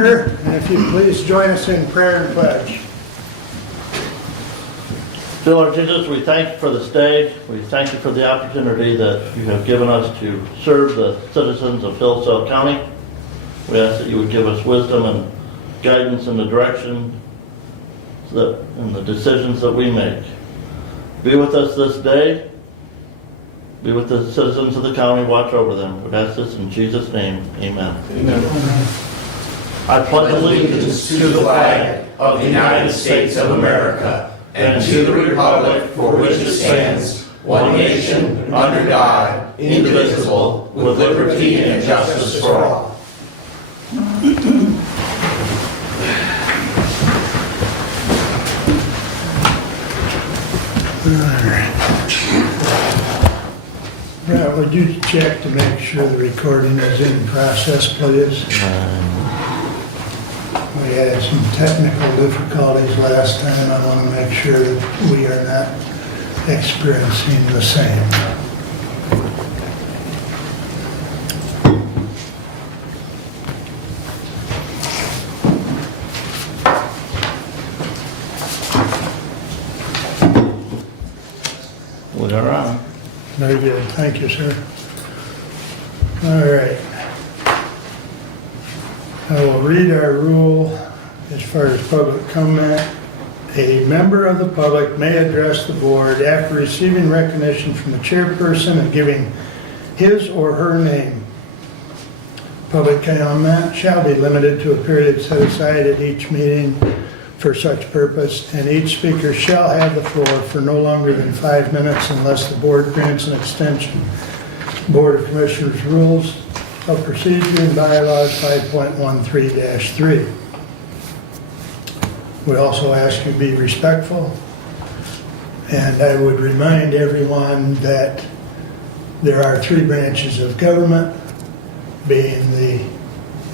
order, and if you'd please join us in prayer and pledge. Dear Lord Jesus, we thank you for this day. We thank you for the opportunity that you have given us to serve the citizens of Hillsdale County. We ask that you would give us wisdom and guidance in the direction in the decisions that we make. Be with us this day. Be with the citizens of the county. Watch over them. We ask this in Jesus' name. Amen. Amen. I pledge allegiance to the flag of the United States of America and to the republic for which it stands, one nation, under God, indivisible, with liberty and justice for all. Brett, would you check to make sure the recording is in process, please? We had some technical difficulties last time. I want to make sure that we are not experiencing the same. We are on. Very good. Thank you, sir. All right. I will read our rule as far as public comment. A member of the public may address the board after receiving recognition from the chairperson and giving his or her name. Public comment shall be limited to a period set aside at each meeting for such purpose, and each speaker shall have the floor for no longer than 5 minutes unless the board grants an extension. Board of Commissioners Rules of Procedure and Bylaws 5.13-3. We also ask you to be respectful, and I would remind everyone that there are 3 branches of government, being the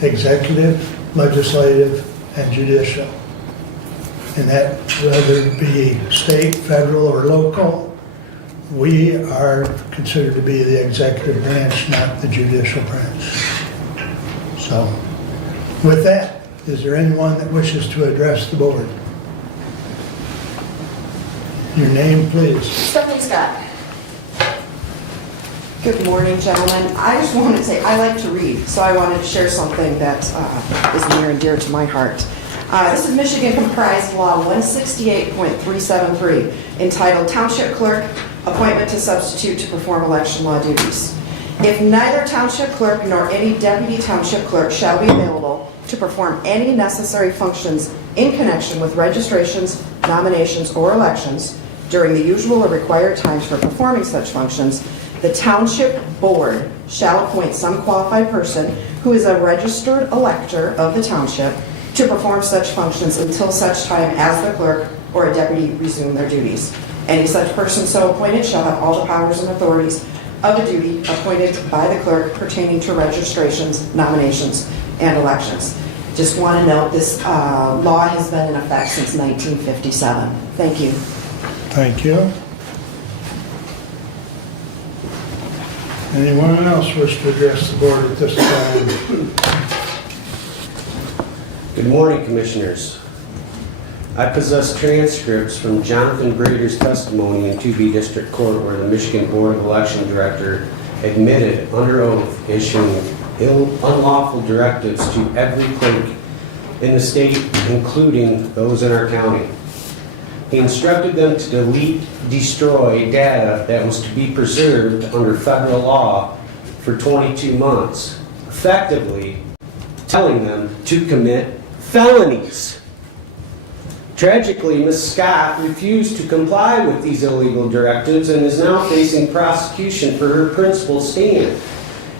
executive, legislative, and judicial. And that, whether it be state, federal, or local, we are considered to be the executive branch, not the judicial branch. So, with that, is there anyone that wishes to address the board? Your name, please. Stephanie Scott. Good morning, gentlemen. I just wanted to say I like to read, so I wanted to share something that is near and dear to my heart. This is Michigan Comprised Law 168.373, entitled Township Clerk, Appointment to Substitute to Perform Election Law Duties. If neither Township Clerk nor any Deputy Township Clerk shall be available to perform any necessary functions in connection with registrations, nominations, or elections during the usual or required times for performing such functions, the Township Board shall appoint some qualified person who is a registered elector of the Township to perform such functions until such time as the clerk or a deputy resume their duties. Any such person so appointed shall have all the powers and authorities of a duty appointed by the clerk pertaining to registrations, nominations, and elections. Just want to note this law has been in effect since 1957. Thank you. Thank you. Anyone else wish to address the board at this time? Good morning, Commissioners. I possess transcripts from Jonathan Brader's testimony in 2B District Court where the Michigan Board of Election Director admitted under oath issuing unlawful directives to every clerk in the state, including those in our county. He instructed them to destroy data that was to be preserved under federal law for 22 months, effectively telling them to commit felonies. Tragically, Ms. Scott refused to comply with these illegal directives and is now facing prosecution for her principal stand.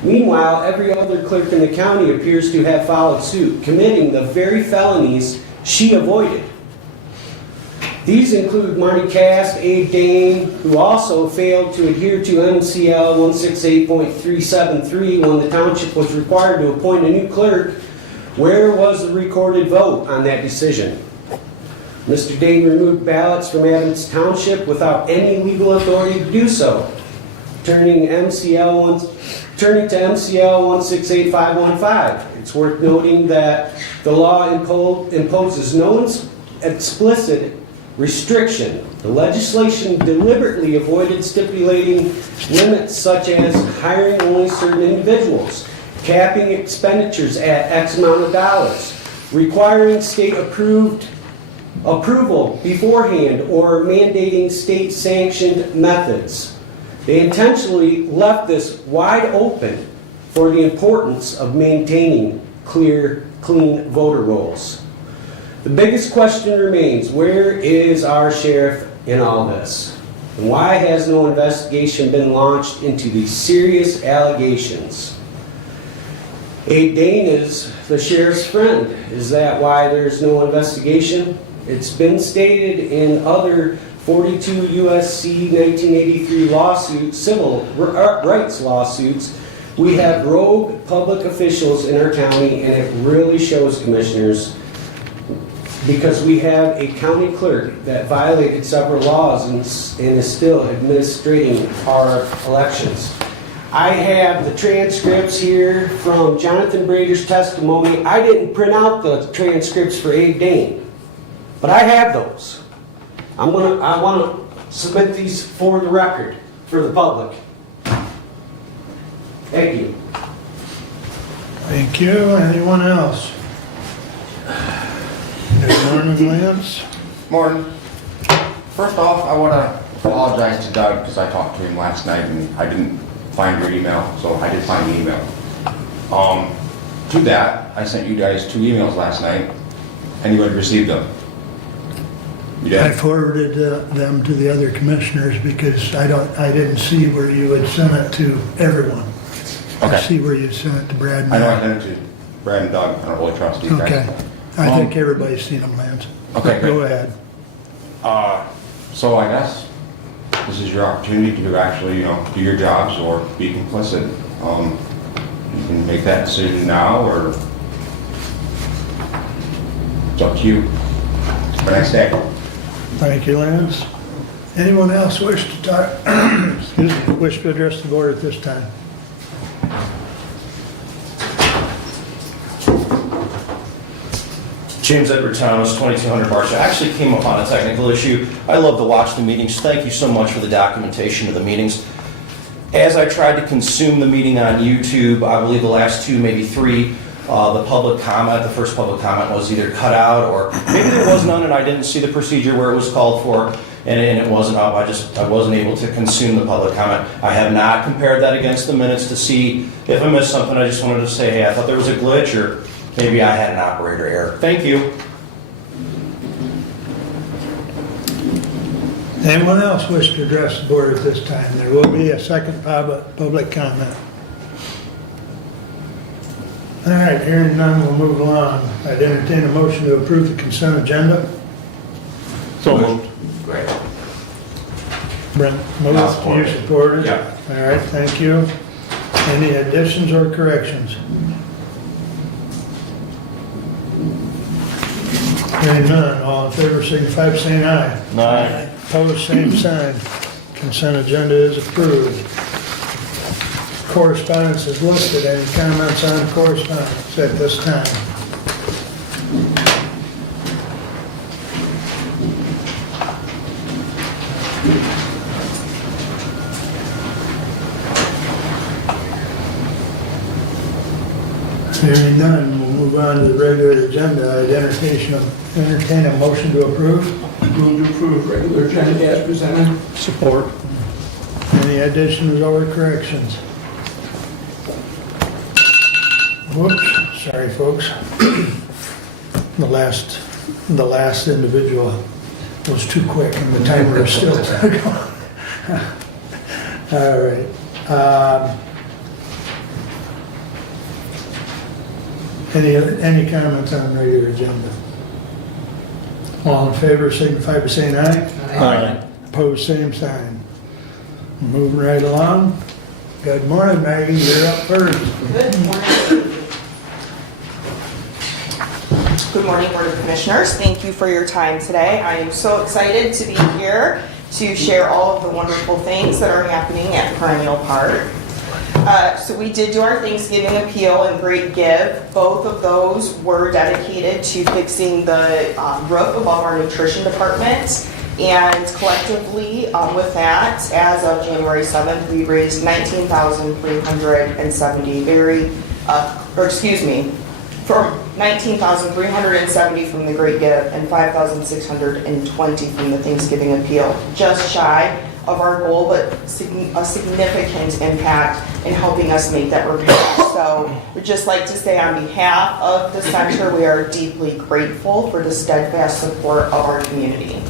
Meanwhile, every other clerk in the county appears to have followed suit, committing the very felonies she avoided. These include Marty Cast, Abe Dane, who also failed to adhere to MCL 168.373 when the township was required to appoint a new clerk. Where was the recorded vote on that decision? Mr. Dane removed ballots from Adams Township without any legal authority to do so, turning MCL Turning to MCL 168515, it's worth noting that the law imposes no explicit restriction. The legislation deliberately avoided stipulating limits such as hiring only certain individuals, capping expenditures at X amount of dollars, requiring state approval beforehand, or mandating state-sanctioned methods. They intentionally left this wide open for the importance of maintaining clean voter rolls. The biggest question remains, where is our sheriff in all this? And why has no investigation been launched into these serious allegations? Abe Dane is the sheriff's friend. Is that why there's no investigation? It's been stated in other 42 U.S.C. 1983 lawsuits, civil rights lawsuits, we have rogue public officials in our county, and it really shows, commissioners, because we have a county clerk that violated several laws and is still administrating our elections. I have the transcripts here from Jonathan Brader's testimony. I didn't print out the transcripts for Abe Dane, but I have those. I want to submit these for the record, for the public. Thank you. Thank you. Anyone else? Good morning, Lance. Morning. First off, I want to apologize to Doug because I talked to him last night and I didn't find your email, so I did find the email. To that, I sent you guys 2 emails last night, and you had received them. You I did? forwarded them to the other commissioners because I didn't see where you had sent it to everyone. I Okay. see where you sent it to Brad and I know I Matt. sent it to Brad and Doug. I don't really trust these guys. Okay. I think everybody's seen them, Lance. Okay, Go great. ahead. So I guess this is your opportunity to actually, do your jobs or be complicit. You can make that decision now, or it's up to you. Have a nice day. Thank you, Lance. Anyone else wish to talk, excuse me, wish to address the board at this time? James Edward Thomas, 2200 Marsh. I actually came upon a technical issue. I love to watch the meetings. Thank you so much for the documentation of the meetings. As I tried to consume the meeting on YouTube, I believe the last 2, maybe 3, the public comment, the first public comment was either cut out or maybe there was none and I didn't see the procedure where it was called for and it wasn't up. I wasn't able to consume the public comment. I have not compared that against the minutes to see if I missed something. I just wanted to say, hey, I thought there was a glitch or maybe I had an operator error. Thank you. Anyone else wish to address the board at this time? There will be a second public comment. All right, hearing none, we'll move along. I'd entertain a motion to approve the consent agenda. So moved. Great. Brent, I'll move, support you it. support it? Yeah. All right, thank you. Any additions or corrections? Hearing none, all in favor signify by saying aye. Aye. Opposed, same sign. Consent agenda is approved. Correspondence is listed. Any comments on correspondence at this time? Hearing none, we'll move on to the regular agenda. I'd entertain a motion to approve. Move to approve regular agenda as presented. Support. Any additions or corrections? Whoops, sorry, folks. The last individual was too quick and the timer is still going. All right. Any comments on the regular agenda? All in favor signify by saying aye. Aye. Opposed, same sign. Moving right along. Good morning, Maggie, you're up first. Good morning. Good morning, Board of Commissioners. Thank you for your time today. I am so excited to be here to share all of the wonderful things that are happening at Perennial Park. So we did do our Thanksgiving appeal and Great Give. Both of those were dedicated to fixing the roof above our nutrition department. And collectively, with that, as of January 7th, we raised $19,370 from $19,370 from the Great Give and $5,620 from the Thanksgiving appeal. Just shy of our goal, but a significant impact in helping us make that repair. So we'd just like to say on behalf of the center, we are deeply grateful for the steadfast support of our community.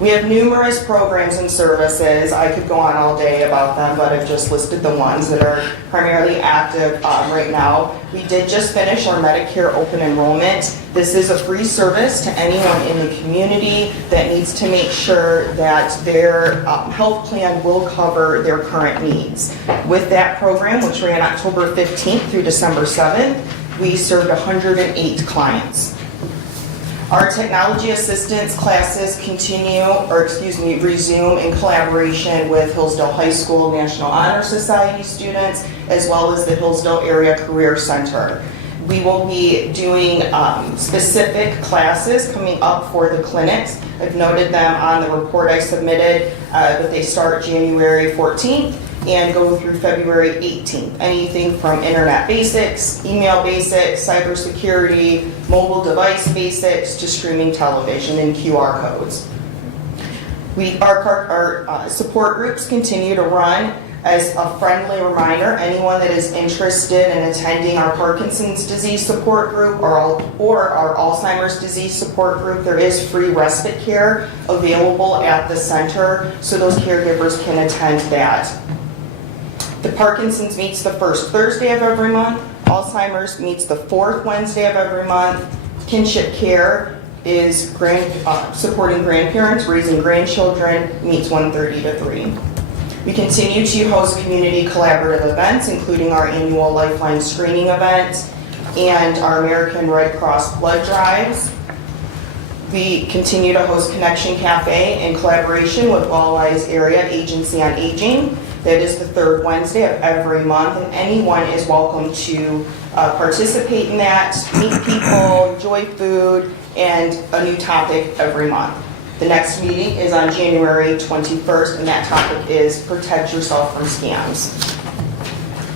We have numerous programs and services. I could go on all day about them, but I've just listed the ones that are primarily active right now. We did just finish our Medicare open enrollment. This is a free service to anyone in the community that needs to make sure that their health plan will cover their current needs. With that program, which ran October 15th through December 7th, we served 108 clients. Our technology assistance classes resume in collaboration with Hillsdale High School National Honor Society students, as well as the Hillsdale Area Career Center. We will be doing specific classes coming up for the clinics. I've noted them on the report I submitted, but they start January 14th and go through February 18th. Anything from internet basics, email basics, cybersecurity, mobile device basics, to streaming television and QR codes. Our support groups continue to run. As a friendly reminder, anyone that is interested in attending our Parkinson's disease support group or our Alzheimer's disease support group, there is free respite care available at the center, so those caregivers can attend that. The Parkinson's meets the first Thursday of every month. Alzheimer's meets the fourth Wednesday of every month. Kinship care is supporting grandparents, raising grandchildren, meets 1:30 to 3. We continue to host community collaborative events, including our annual Lifeline screening event and our American Red Cross blood drives. We continue to host Connection Cafe in collaboration with Walleyes Area Agency on Aging. That is the third Wednesday of every month, and anyone is welcome to participate in that, meet people, enjoy food, and a new topic every month. The next meeting is on January 21st, and that topic is Protect Yourself from Scams.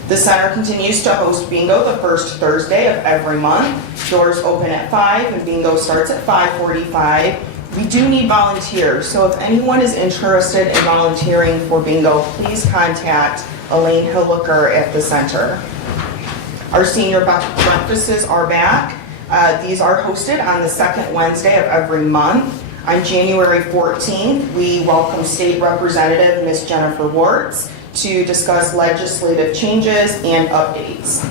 The center continues to host bingo the first Thursday of every month. Doors open at 5 and bingo starts at 5:45. We do need volunteers, so if anyone is interested in volunteering for bingo, please contact Elaine Hilliker at the center. Our senior breakfasts are back. These are hosted on the second Wednesday of every month. On January 14th, we welcome State Representative Ms. Jennifer Wartz to discuss legislative changes and updates.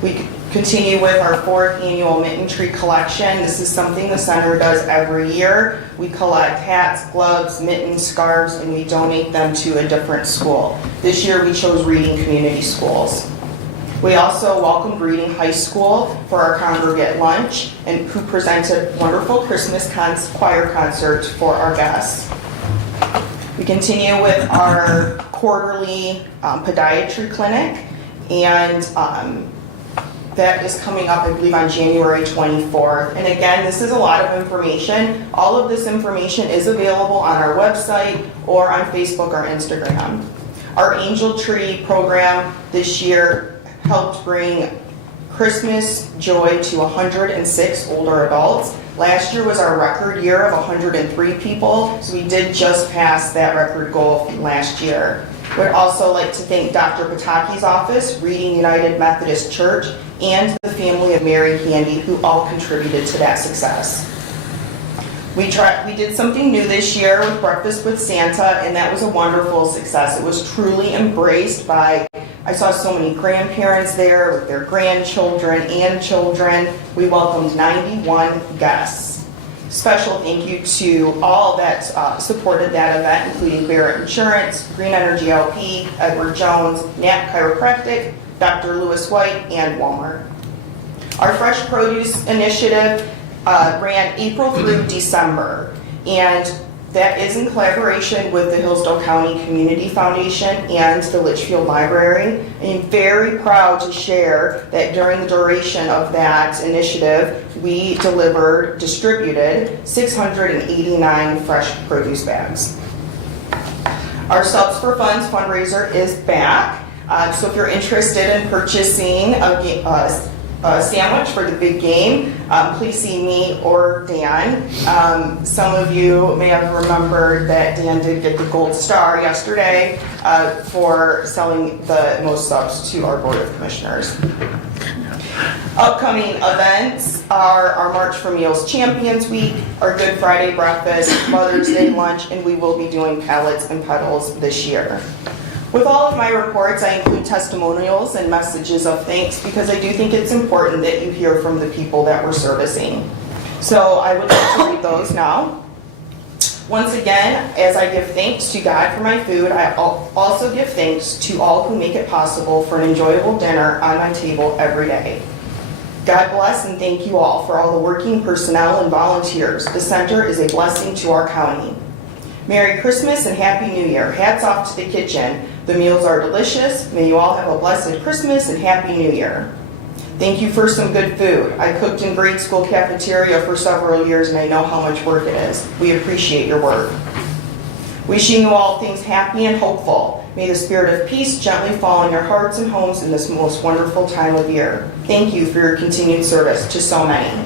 We continue with our fourth annual mitten tree collection. This is something the center does every year. We collect hats, gloves, mittens, scarves, and we donate them to a different school. This year we chose Reading Community Schools. We also welcomed Reading High School for our congregate lunch, and who presented wonderful Christmas choir concert for our guests. We continue with our quarterly podiatry clinic, and that is coming up, I believe, on January 24th. And again, this is a lot of information. All of this information is available on our website or on Facebook or Instagram. Our Angel Tree program this year helped bring Christmas joy to 106 older adults. Last year was our record year of 103 people, so we did just pass that record goal last year. We'd also like to thank Dr. Pataki's office, Reading United Methodist Church, and the family of Mary Handy, who all contributed to that success. We did something new this year with Breakfast with Santa, and that was a wonderful success. It was truly embraced by, I saw so many grandparents there with their grandchildren and children. We welcomed 91 guests. Special thank you to all that supported that event, including Barrett Insurance, Green Energy LP, Edward Jones, Knapp Chiropractic, Dr. Lewis White, and Walmart. Our Fresh Produce Initiative ran April through December, and That is in collaboration with the Hillsdale County Community Foundation and the Litchfield Library. I'm very proud to share that during the duration of that initiative, we distributed 689 fresh produce bags. Our Subs for Funds fundraiser is back. So if you're interested in purchasing a sandwich for the big game, please see me or Dan. Some of you may have remembered that Dan did get the gold star yesterday for selling the most subs to our Board of Commissioners. Upcoming events are our March for Meals Champions Week, our Good Friday breakfast, Mother's Day lunch, and we will be doing pallets and pedals this year. With all of my reports, I include testimonials and messages of thanks because I do think it's important that you hear from the people that we're servicing. So I would like to read those now. Once again, as I give thanks to God for my food, I also give thanks to all who make it possible for an enjoyable dinner on my table every day. God bless and thank you all for all the working personnel and volunteers. The center is a blessing to our county. Merry Christmas and Happy New Year. Hats off to the kitchen. The meals are delicious. May you all have a blessed Christmas and Happy New Year. Thank you for some good food. I cooked in grade school cafeteria for several years and I know how much work it is. We appreciate your work. Wishing you all things happy and hopeful. May the spirit of peace gently fall on your hearts and homes in this most wonderful time of year. Thank you for your continued service to so many.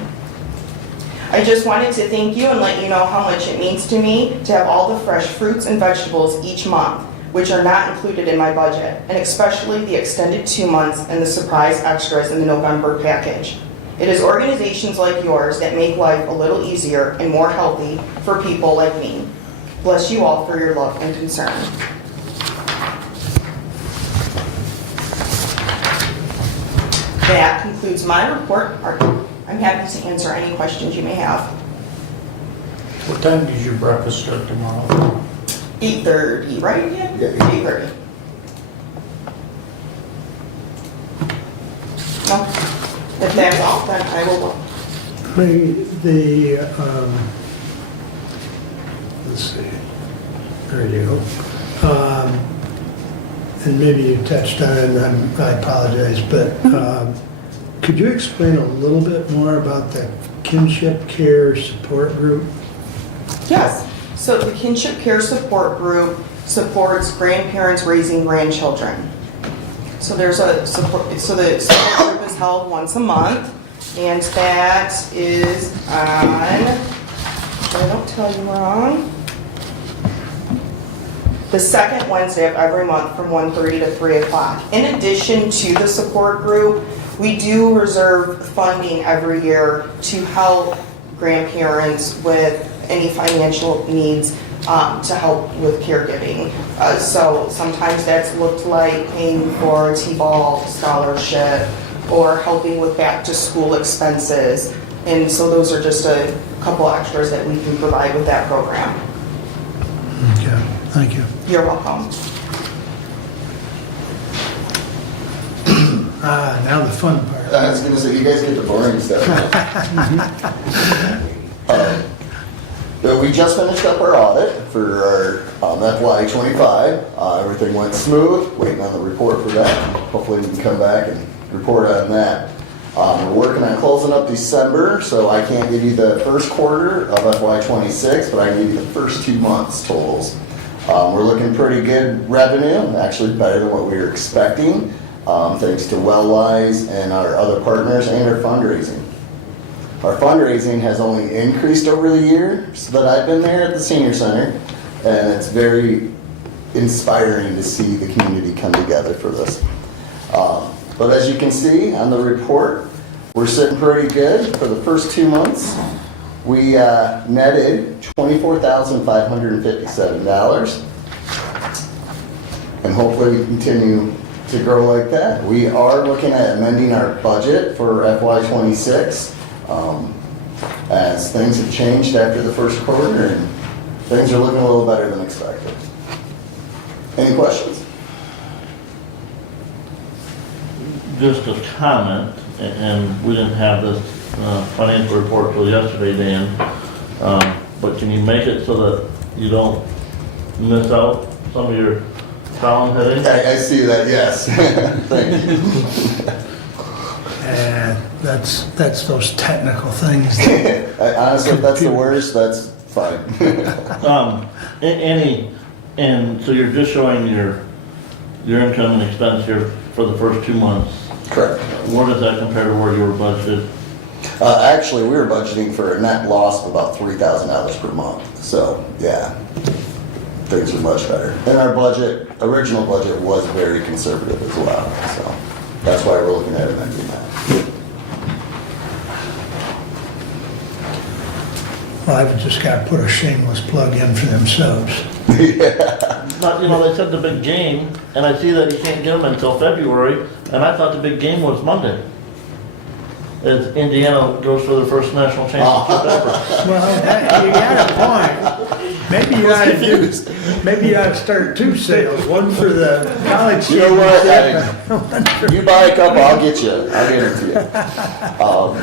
I just wanted to thank you and let you know how much it means to me to have all the fresh fruits and vegetables each month, which are not included in my budget, and especially the extended 2 months and the surprise extras in the November package. It is organizations like yours that make life a little easier and more healthy for people like me. Bless you all for your love and concern. That concludes my report. I'm happy to answer any questions you may have. What time does your breakfast start tomorrow? 8:30, right? Yeah. 8:30. No? If that's all, then I will. Let's see, there you go. And maybe you touched on it, and I apologize, but could you explain a little bit more about the Kinship Care Support Group? Yes. So the Kinship Care Support Group supports grandparents raising grandchildren. So there's a support. So the support group is held once a month, and that is on. So I don't tell you wrong. The second Wednesday of every month from 1:30 to 3 o'clock. In addition to the support group, we do reserve funding every year to help grandparents with any financial needs to help with caregiving. So sometimes that's looked like paying for a T-ball scholarship or helping with back to school expenses. And so those are just a couple extras that we can provide with that program. Okay, thank you. You're welcome. Now the fun part. I was gonna say, you guys get the boring stuff. We just finished up our audit for our FY '25. Everything went smooth, waiting on the report for that. Hopefully we can come back and report on that. We're working on closing up December, so I can't give you the first quarter of FY '26, but I can give you the first 2 months totals. We're looking pretty good revenue, actually better than what we were expecting, thanks to Wellwise and our other partners and our fundraising. Our fundraising has only increased over the years that I've been there at the senior center, and it's very inspiring to see the community come together for this. But as you can see on the report, we're sitting pretty good for the first 2 months. We netted $24,557, and hopefully we continue to grow like that. We are looking at amending our budget for FY '26 as things have changed after the first quarter, and things are looking a little better than expected. Any questions? Just a comment, and we didn't have this financial report till yesterday, Dan. but can you make it so that you don't miss out some of your column headings? I see that, yes. Thank you. And that's those technical things. Honestly, if that's the worst, that's fine. And so you're just showing your income and expense here for the first 2 months. Correct. Where does that compare to where you were budgeted? Actually, we were budgeting for a net loss of about $3,000 per month. So, yeah, things are much better. And our original budget was very conservative as well. So that's why we're looking at amending that. Well, I've just got to put a shameless plug in for themselves. But, they said the big game, and I see that you can't get them until February, and I thought the big game was Monday. As Indiana goes for their first national championship ever. Well, you got a point. Maybe you ought to start 2 sales, one for the college You know what? championship. You buy a couple, I'll get you. I'll guarantee you.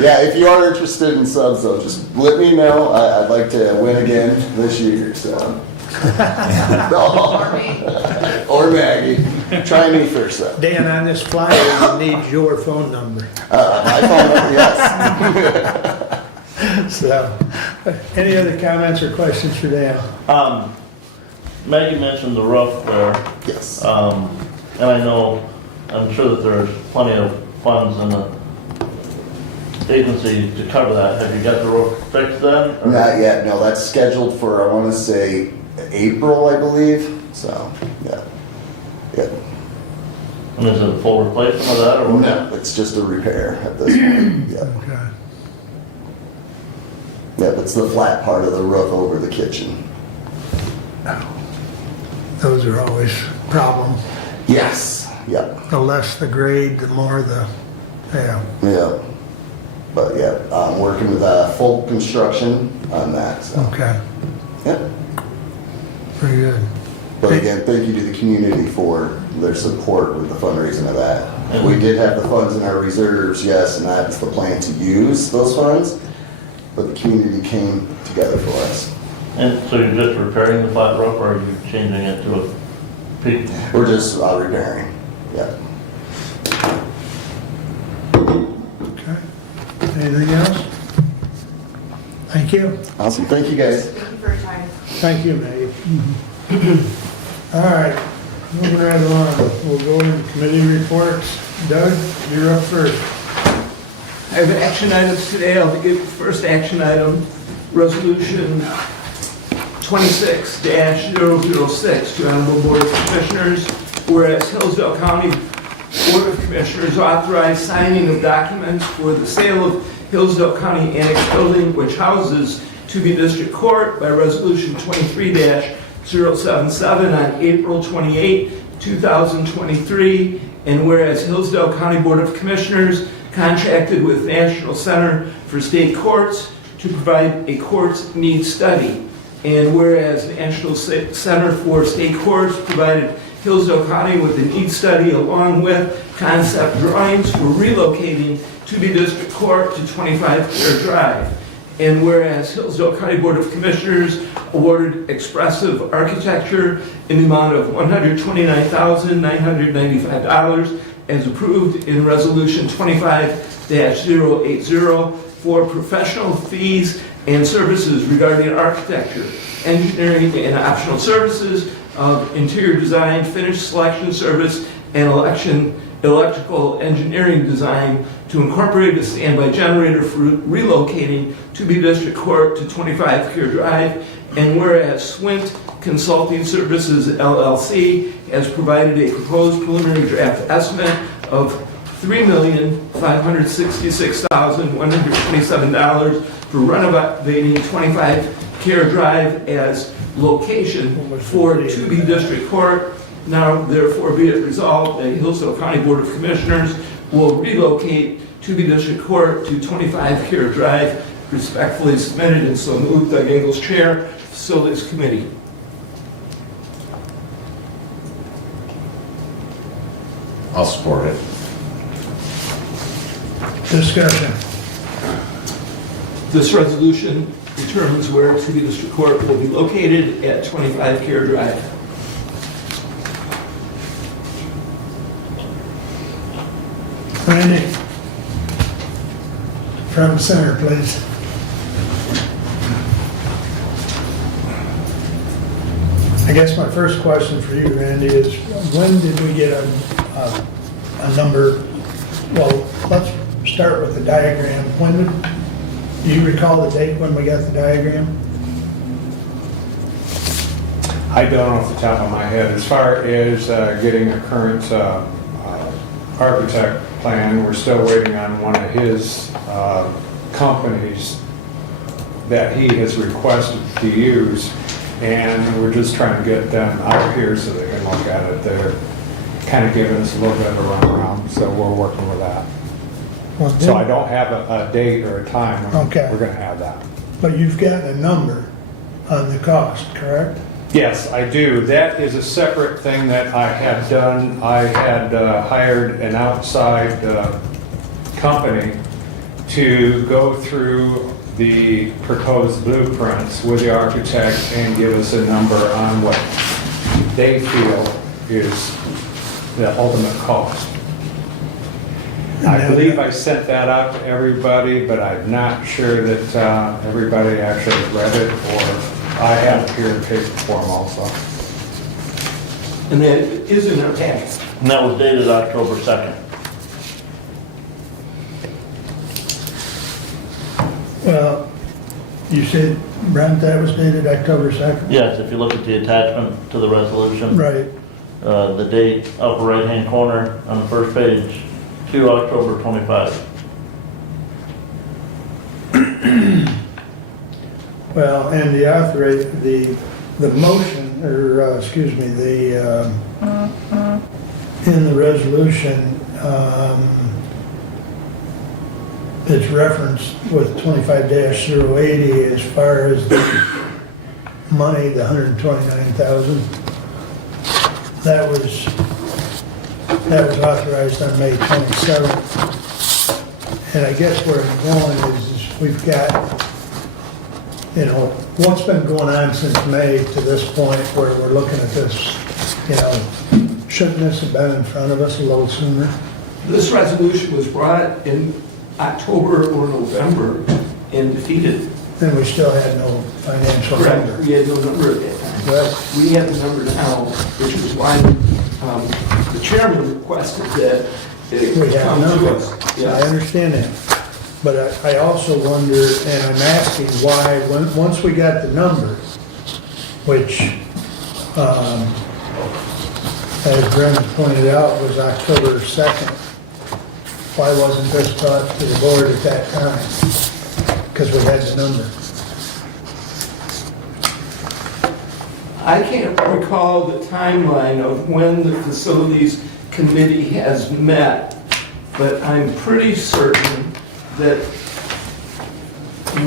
Yeah, if you are interested in subs, though, just let me know. I'd like to win again this year. So. Or Maggie. Try me first, though. Dan, on this flyer, you need your phone number. My phone number, yes. So, any other comments or questions for Dan? Maggie mentioned the roof there. Yes. And I'm sure that there's plenty of funds in the agency to cover that. Have you got the roof fixed then? or- Not yet. No, that's scheduled for, I want to say, April, I believe. So, yeah. Yeah. And is it a full replacement of that or what? No, it's just a repair at this point. Yeah. Okay. Yep, it's the flat part of the roof over the kitchen. Those are always a problem. Yes. Yep. The less the grade, the more the, yeah. Yeah. But yeah, I'm working with full construction on that. So. Okay, Yep. very good. But again, thank you to the community for their support with the fundraising of that. We did have the funds in our reserves, yes, and that's the plan to use those funds. But the community came together for us. And so you're just repairing the flat roof or are you changing it to a peak? We're just repairing. Yeah. Okay. Anything else? Thank you. Awesome. Thank you, guys. Thank you for your time. Thank you, Maggie. All right, moving right along. We'll go into committee reports. Doug, you're up first. I have action items today. I'll begin with the first action item, Resolution 26-006 to Honorable Board of Commissioners, whereas Hillsdale County Board of Commissioners authorized signing of documents for the sale of Hillsdale County Annex Building, which houses To Be District Court by Resolution 23-077 on April 28, 2023, and whereas Hillsdale County Board of Commissioners contracted with National Center for State Courts to provide a courts needs study. And whereas the National Center for State Courts provided Hillsdale County with a needs study along with concept drawings for relocating To Be District Court to 25 Clear Drive. And whereas Hillsdale County Board of Commissioners awarded Expressive Architecture in the amount of $129,995 as approved in Resolution 25-080 for professional fees and services regarding architecture, engineering, and optional services of interior design, finish selection service, and electrical engineering design to incorporate a standby generator for relocating To Be District Court to 25 Clear Drive. And whereas Swint Consulting Services LLC has provided a proposed preliminary draft estimate of $3,566,127 for renovating 25 Clear Drive as location for To Be District Court. Now, therefore, be it resolved that Hillsdale County Board of Commissioners will relocate To Be District Court to 25 Clear Drive. Respectfully submitted and so moved. Doug Engels, Chair, Facilities Committee. I'll support it. Discussion. This resolution determines where to be district court will be located at 25 Care Drive. Randy, front and center, please. I guess my first question for you, Randy, is when did we get a number? Well, let's start with the diagram. Do you recall the date when we got the diagram? I don't off the top of my head. As far as getting a current architect plan, we're still waiting on one of his companies that he has requested to use, and we're just trying to get them out here so they can look at it. They're kind of giving us a little bit of a runaround, so we're working with that. Well, So I don't have a date or a time when Okay. we're going to have that. But you've got a number on the cost, correct? Yes, I do. That is a separate thing that I had done. I had hired an outside company to go through the proposed blueprints with the architect and give us a number on what they feel is the ultimate cost. I believe I sent that out to everybody, but I'm not sure that everybody actually read it, or I have it here in paper form also. And that is in our packet. And that was dated October 2nd. Well, you said, Brent, that was dated October 2nd? Yes, if you look at the attachment to the resolution. Right. The date, upper right-hand corner on the first page, to October 25. Well, and the motion, or, excuse me, in the resolution, it's referenced with 25-080 as far as the money, the 129,000. That was authorized on May 27th. And I guess where I'm going is we've got, you know, what's been going on since May to this point where we're looking at this, you know, shouldn't this have been in front of us a little sooner? This resolution was brought in October or November and defeated. And we still had no financial Correct. number. We had no number at that time. Right. We have the number now, which was why the chairman requested that it We have come to numbers. us. I Yes. understand that. But I also wonder, and I'm asking why, once we got the number, which, as Brenda pointed out, was October 2nd, why wasn't this brought to the board at that time? Because we had the number. I can't recall the timeline of when the facilities committee has met, but I'm pretty certain that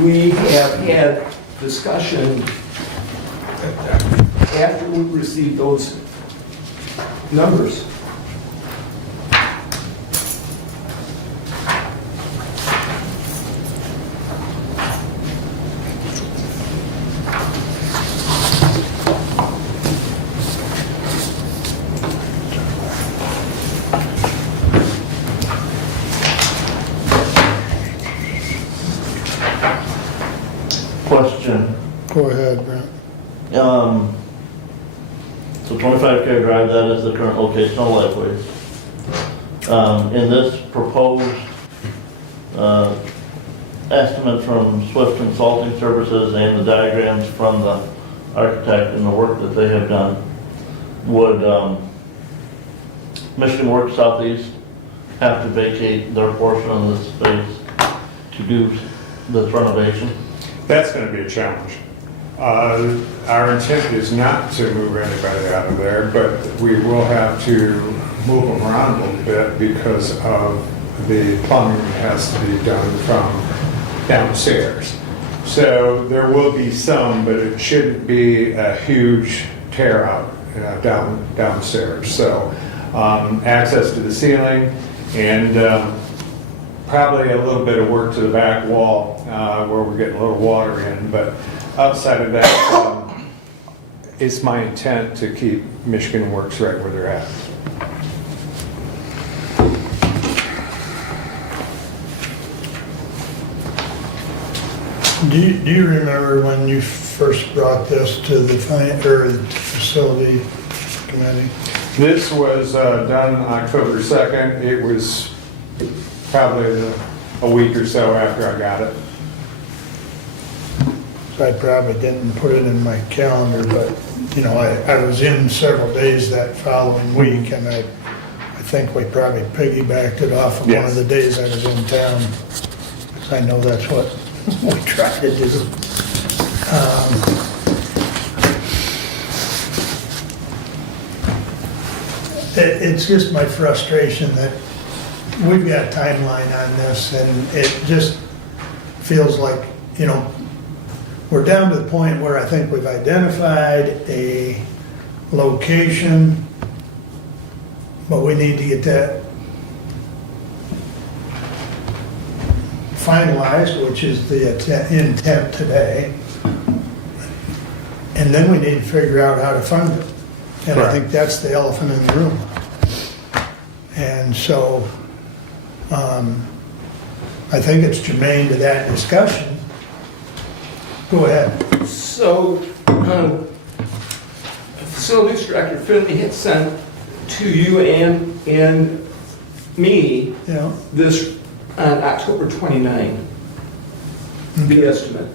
we have had discussion after we received those numbers. Question. Go ahead, Brent. So 25 Care Drive, that is the current location of Lifeways. In this proposed estimate from Swift Consulting Services and the diagrams from the architect and the work that they have done, would Michigan Works Southeast have to vacate their portion of this space to do this renovation? That's going to be a challenge. Our intent is not to move anybody out of there, but we will have to move them around a little bit because of the plumbing that has to be done from downstairs. So there will be some, but it shouldn't be a huge tear out downstairs. So access to the ceiling and Probably a little bit of work to the back wall where we're getting a little water in, but outside of that, it's my intent to keep Michigan Works right where they're at. Do you remember when you first brought this to the facility committee? This was done October 2nd. It was probably a week or so after I got it. So I probably didn't put it in my calendar, but, you know, I was in several days that following week, and I think we probably piggybacked it off of one of the days I was in town. 'Cause I know that's what we try to do. It's just my frustration that we've got a timeline on this, and it just feels like, you know, we're down to the point where I think we've identified a location, but we need to get that finalized, which is the intent today. And then we need to figure out how to fund it. And I think that's the elephant in the room. And so, I think it's germane to that discussion. Go ahead. So, Facilities Director Finley had sent to you and me You know, this on October 29, the estimate.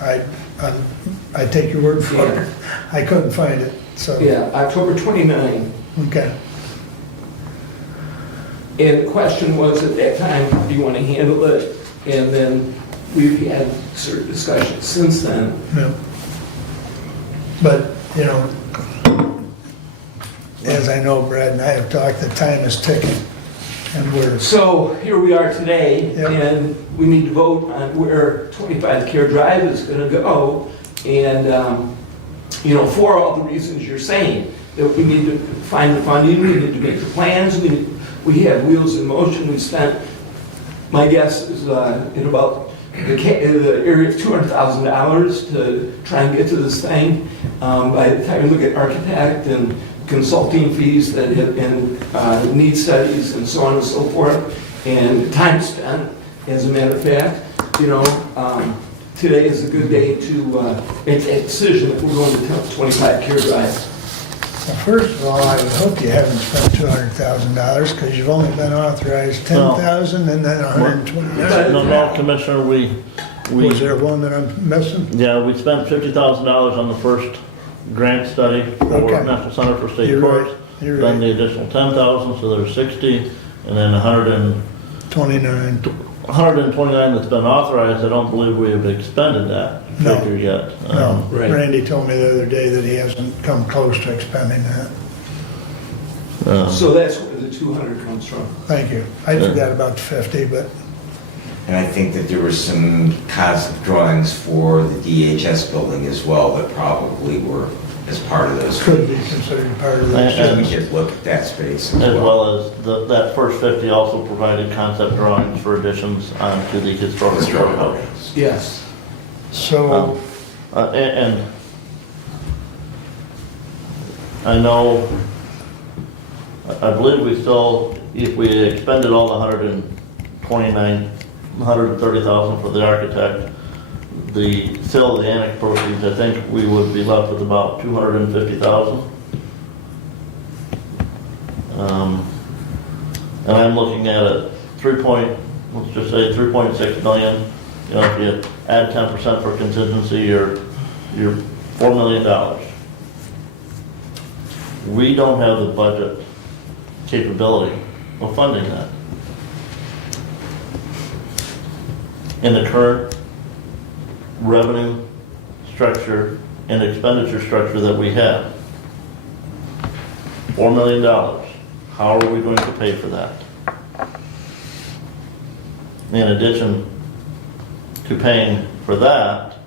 I take your word for Yeah. it. I couldn't find it, so. Yeah, October 29. Okay. And the question was at that time, do you want to handle it? And then we've had certain discussions since then. No. But, you know, as I know Brad and I have talked, the time is ticking. And we're, So here we are today, Yep. and we need to vote on where 25 Care Drive is going to go. And, you know, for all the reasons you're saying, that we need to find the funding, we need to make the plans, we have wheels in motion. We spent, my guess is in about the area of $200,000 to try and get to this thing. By the time you look at architect and consulting fees that have been need studies and so on and so forth, and time spent, as a matter of fact, you know, today is a good day to make that decision that we're going to 25 Care Drive. well, first of all, I would hope you haven't spent $200,000 because you've only been authorized $10,000 and then $129,000. No, Commissioner, Was there one that I'm missing? yeah, we spent $50,000 on the first grant study for Okay. National Center for State You're right. Courts. You're Then right. the additional 10,000, so there's 60, and then 29. 129 that's been authorized. I don't believe we have expended that No. figure yet. No, Right. Randy told me the other day that he hasn't come close to expending that. So that's where the 200 comes from. Thank you. I forgot about the 50, but And I think that there were some concept drawings for the DHS building as well that probably were as part of those. could be considered part of And- So we this. could look at that space As well as that first 50 also provided concept drawings for additions onto the historic courthouse. Yes. So, And I know, I believe we still, if we expended all the 130,000 for the architect, the sale of the annex proceeds, I think we would be left with about 250,000. And I'm looking at a let's just say 3.6 million. You know, if you add 10% for contingency, you're $4 million. We don't have the budget capability of funding that. In the current revenue structure and expenditure structure that we have, $4 million. How are we going to pay for that? In addition to paying for that,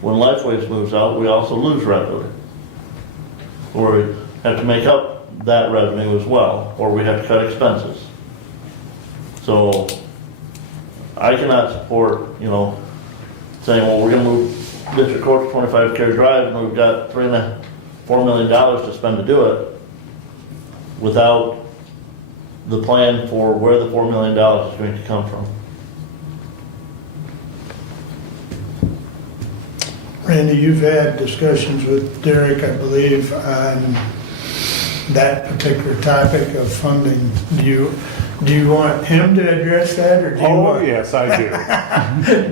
when LifeWaves moves out, we also lose revenue. Or we have to make up that revenue as well, or we have to cut expenses. So I cannot support, saying, well, we're gonna move district court to 25 Care Drive and we've got $4 million to spend to do it without the plan for where the $4 million is going to come from. Randy, you've had discussions with Derek, I believe, on that particular topic of funding. Do you want him to address that, or do you want? Yes, I do.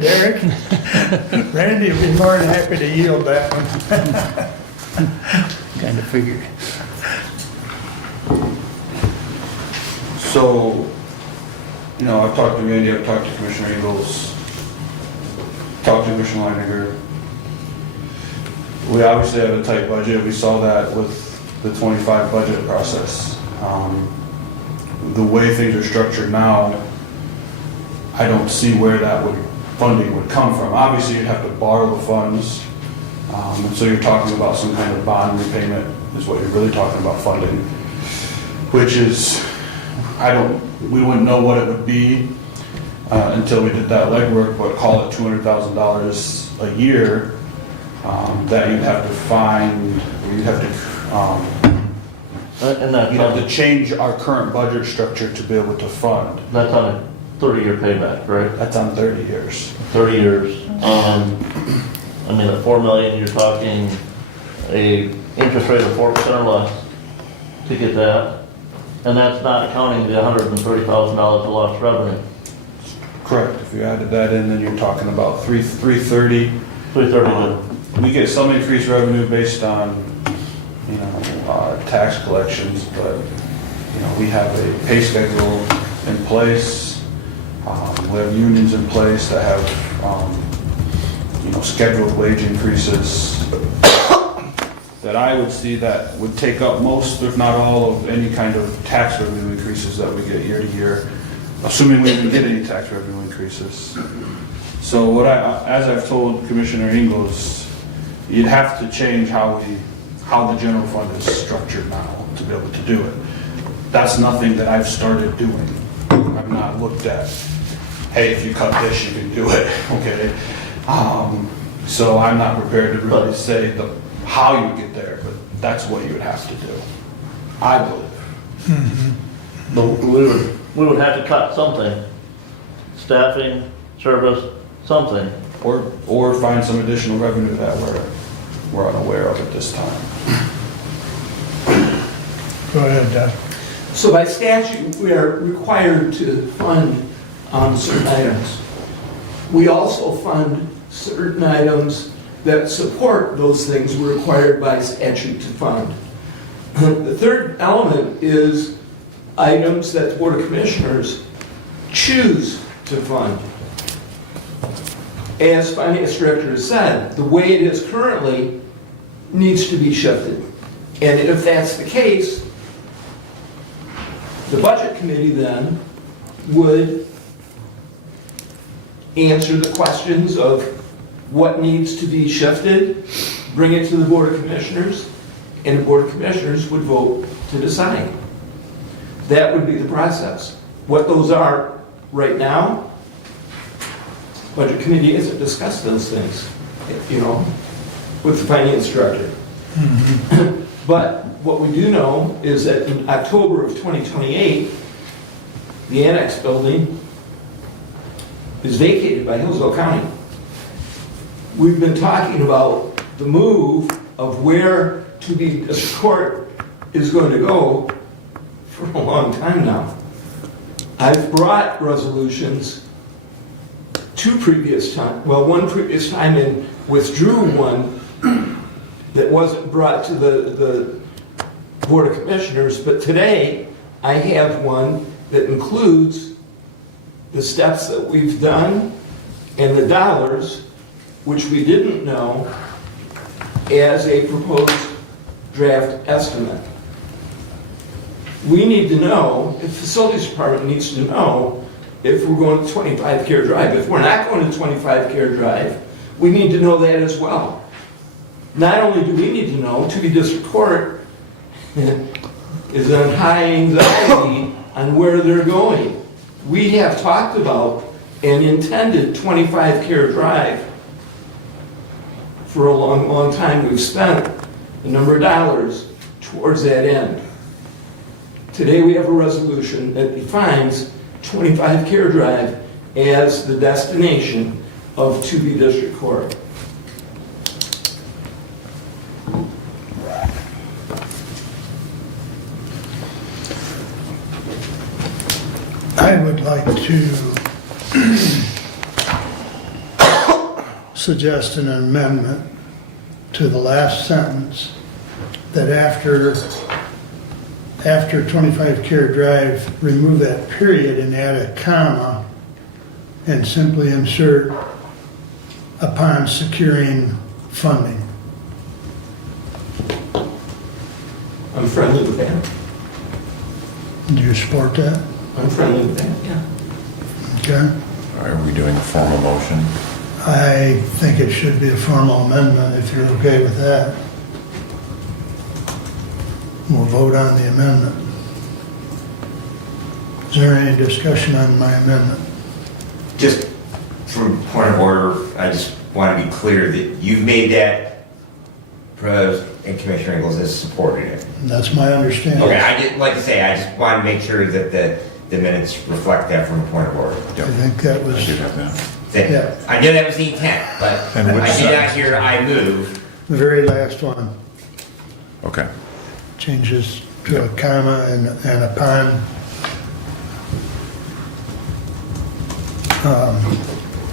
Derek? Randy would be more than happy to yield that one. Kind of figured. So, I've talked to Randy, I've talked to Commissioner Eagles, talked to Commissioner Leininger. We obviously have a tight budget. We saw that with the 25 budget process. The way things are structured now, I don't see where funding would come from. Obviously, you'd have to borrow the funds. And so you're talking about some kind of bond repayment is what you're really talking about funding, which is, we wouldn't know what it would be until we did that legwork, but call it $200,000 a year that you'd have to find, you'd have to And that's you'd have on, to change our current budget structure to be able to fund. that's on a 30-year payback, right? That's on 30 years. 30 years. At $4 million, you're talking a interest rate of 4% or less to get that. And that's not counting the $130,000 of lost revenue. Correct. If you added that in, then you're talking about 330. 330. We get some increased revenue based on, tax collections, but, we have a pay schedule in place. We have unions in place that have, scheduled wage increases that I would see that would take up most, if not all, of any kind of tax revenue increases that we get year to year, assuming we even get any tax revenue increases. So as I've told Commissioner Ingles, you'd have to change how the general fund is structured now to be able to do it. That's nothing that I've started doing. I've not looked at, hey, if you cut this, you can do it, okay? So I'm not prepared to really say how you get there, but that's what you would have to do, I believe. But we would have to cut something. Staffing, service, something. Or find some additional revenue that we're unaware of at this time. Go ahead, Doug. So by statute, we are required to fund certain items. We also fund certain items that support those things we're required by statute to fund. The third element is items that the Board of Commissioners choose to fund. As Finance Director has said, the way it is currently needs to be shifted. And if that's the case, the Budget Committee then would answer the questions of what needs to be shifted, bring it to the Board of Commissioners, and the Board of Commissioners would vote to decide. That would be the process. What those are right now, Budget Committee hasn't discussed those things, with the Finance Director. But what we do know is that in October of 2028, the annex building is vacated by Hillsdale County. We've been talking about the move of where this court is going to go for a long time now. I've brought resolutions one previous time and withdrew one that wasn't brought to the Board of Commissioners, but today I have one that includes the steps that we've done and the dollars, which we didn't know, as a proposed draft estimate. We need to know, the Facilities Department needs to know if we're going to 25 Care Drive. If we're not going to 25 Care Drive, we need to know that as well. Not only do we need to know, Tooby District Court is on high anxiety on where they're going. we have talked about and intended 25 Care Drive for a long, long time. We've spent a number of dollars towards that end. Today, we have a resolution that defines 25 Care Drive as the destination of 2B District Court. I would like to suggest an amendment to the last sentence, that after 25 Care Drive, remove that period and add a comma and simply insert upon securing funding. I'm friendly with that. Do you support that? I'm friendly with that, yeah. Okay. Are we doing a formal motion? I think it should be a formal amendment if you're okay with that. We'll vote on the amendment. Is there any discussion on my amendment? Just from point of order, I just want to be clear that you've made that proposed and Commissioner Ingles has supported it. That's my understanding. Okay, I just, like I say, I just want to make sure that the minutes reflect that from a point of order. I think that was, Yeah. I know that was the intent, but And which I did not sentence? hear I move. the very last one. Okay. Changes to a comma and upon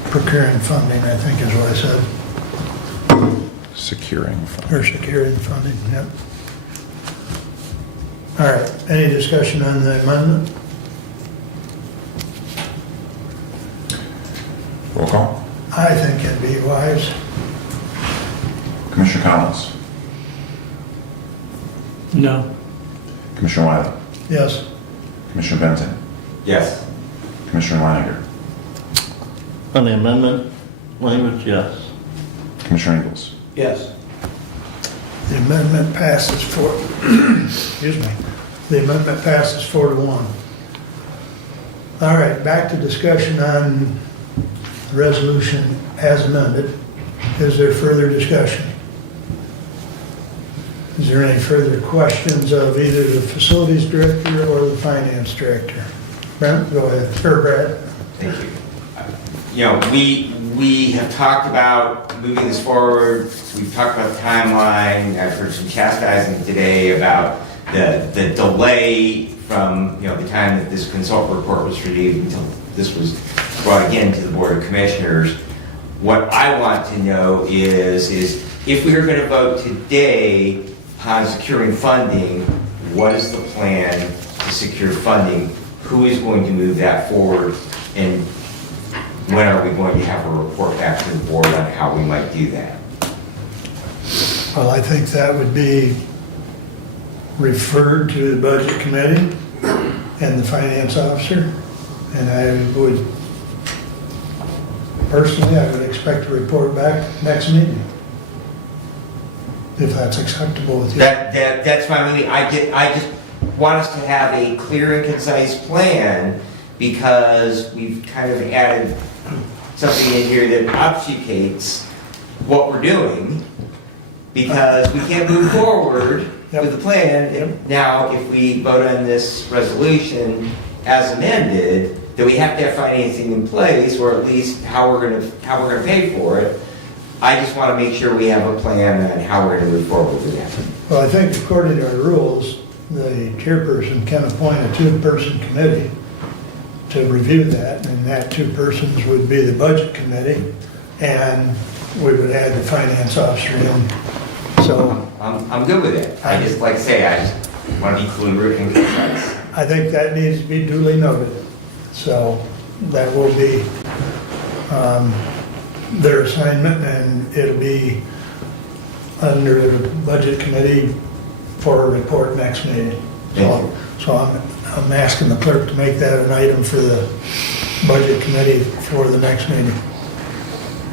procuring funding, I think is what I said, Securing. or securing funding, yep. All right, any discussion on the amendment? Roll call. I think it'd be wise. Commissioner Collins. No. Commissioner Wiley. Yes, Commissioner Benton. Yes. Commissioner Leininger. On the amendment language, yes. Commissioner Ingles. Yes. the amendment passes excuse me, the amendment passes 4-1. All right, back to discussion on the resolution as amended. Is there further discussion? Is there any further questions of either the facilities director or the finance director? Brent, go ahead. Or Brad. Thank you. You know, we have talked about moving this forward. We've talked about the timeline. I've heard some chastising today about the delay from, you know, the time that this consultant report was received until this was brought again to the Board of Commissioners. What I want to know is if we are going to vote today on securing funding, what is the plan to secure funding? Who is going to move that forward? And when are we going to have a report back to the board on how we might do that? Well, I think that would be referred to the budget committee and the finance officer. And I would, personally, I would expect a report back next meeting. If that's acceptable with you. That's fine with me. I just want us to have a clear and concise plan, because we've kind of added something in here that obfuscates what we're doing, because we can't move forward with the plan. Now, if we vote on this resolution as amended, that we have to have financing in place, or at least how we're gonna pay for it. I just want to make sure we have a plan on how we're going to move forward with that. Well, I think according to our rules, the chairperson can appoint a two-person committee to review that, and that two persons would be the budget committee, and we would add the finance officer in. So I'm good with it. I just, like I say, I just want to be clear and concise. I think that needs to be duly noted. So that will be their assignment, and it'll be under the budget committee for a report next meeting. So I'm asking the clerk to make that an item for the budget committee for the next meeting.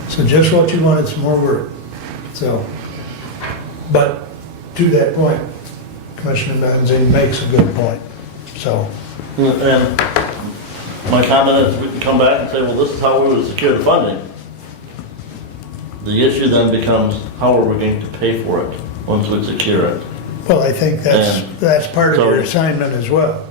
So just what you wanted, some more work. So, but to that point, Commissioner Benzine makes a good point. So, And My comment is we can come back and say, well, this is how we would secure the funding. The issue then becomes, how are we going to pay for it once we secure it? Well, I think And that's part of so- your assignment as well.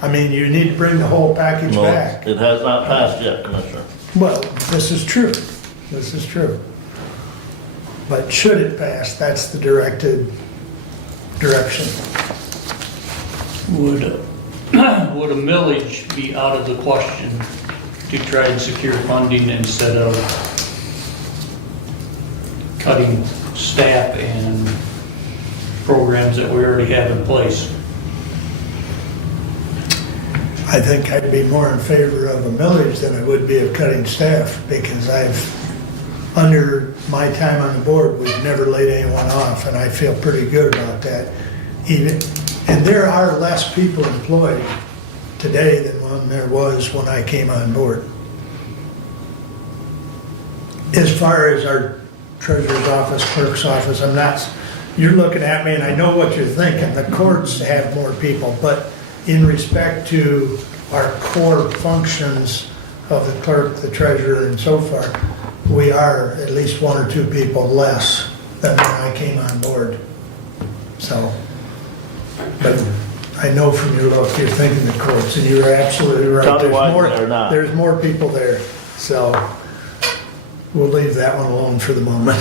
I mean, you need to bring the whole package Well, back. it has not passed yet, Commissioner. Well, this is true. This is true. But should it pass, that's the direction. Would a millage be out of the question to try and secure funding instead of cutting staff and programs that we already have in place? I think I'd be more in favor of a millage than I would be of cutting staff, because under my time on the board, we've never laid anyone off, and I feel pretty good about that. And there are less people employed today than when there was when I came on board. As far as our treasurer's office, clerk's office, you're looking at me and I know what you're thinking. The courts have more people, but in respect to our core functions of the clerk, the treasurer, and so forth, we are at least one or two people less than when I came on board. So, but I know from your look, you're thinking the courts, and you're absolutely right. Countywide, they're not. There's more people there, so we'll leave that one alone for the moment.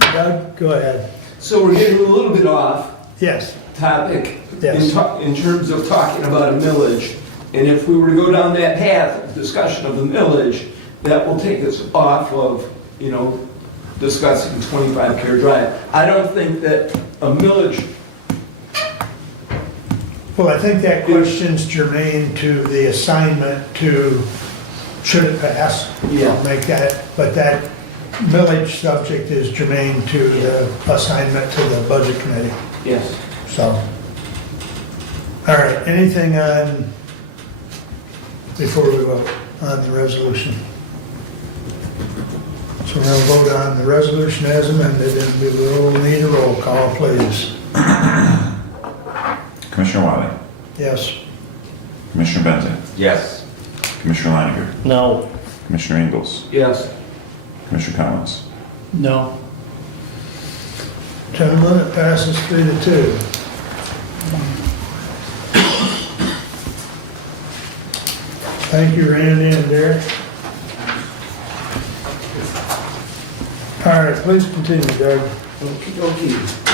Doug, go ahead. So we're getting a little bit off Yes, topic Yes. in terms of talking about a millage. And if we were to go down that path of discussion of the millage, that will take us off of, discussing 25 Care Drive. I don't think that a millage, well, I think that question's germane to the assignment to, should it pass? Yeah. Make that, but that millage subject is germane to the assignment to the budget committee, yes. so. All right, anything on, before we vote on the resolution? So we're gonna vote on the resolution as amended, and we will need a roll call, please. Commissioner Wiley, Yes. Commissioner Benton, Yes. Commissioner Leininger, No, Commissioner Ingles, Yes. Commissioner Collins. No. Gentlemen, it passes 3-2. Thank you, Randy and Derek. All right, please continue, Doug. Okey-dokey.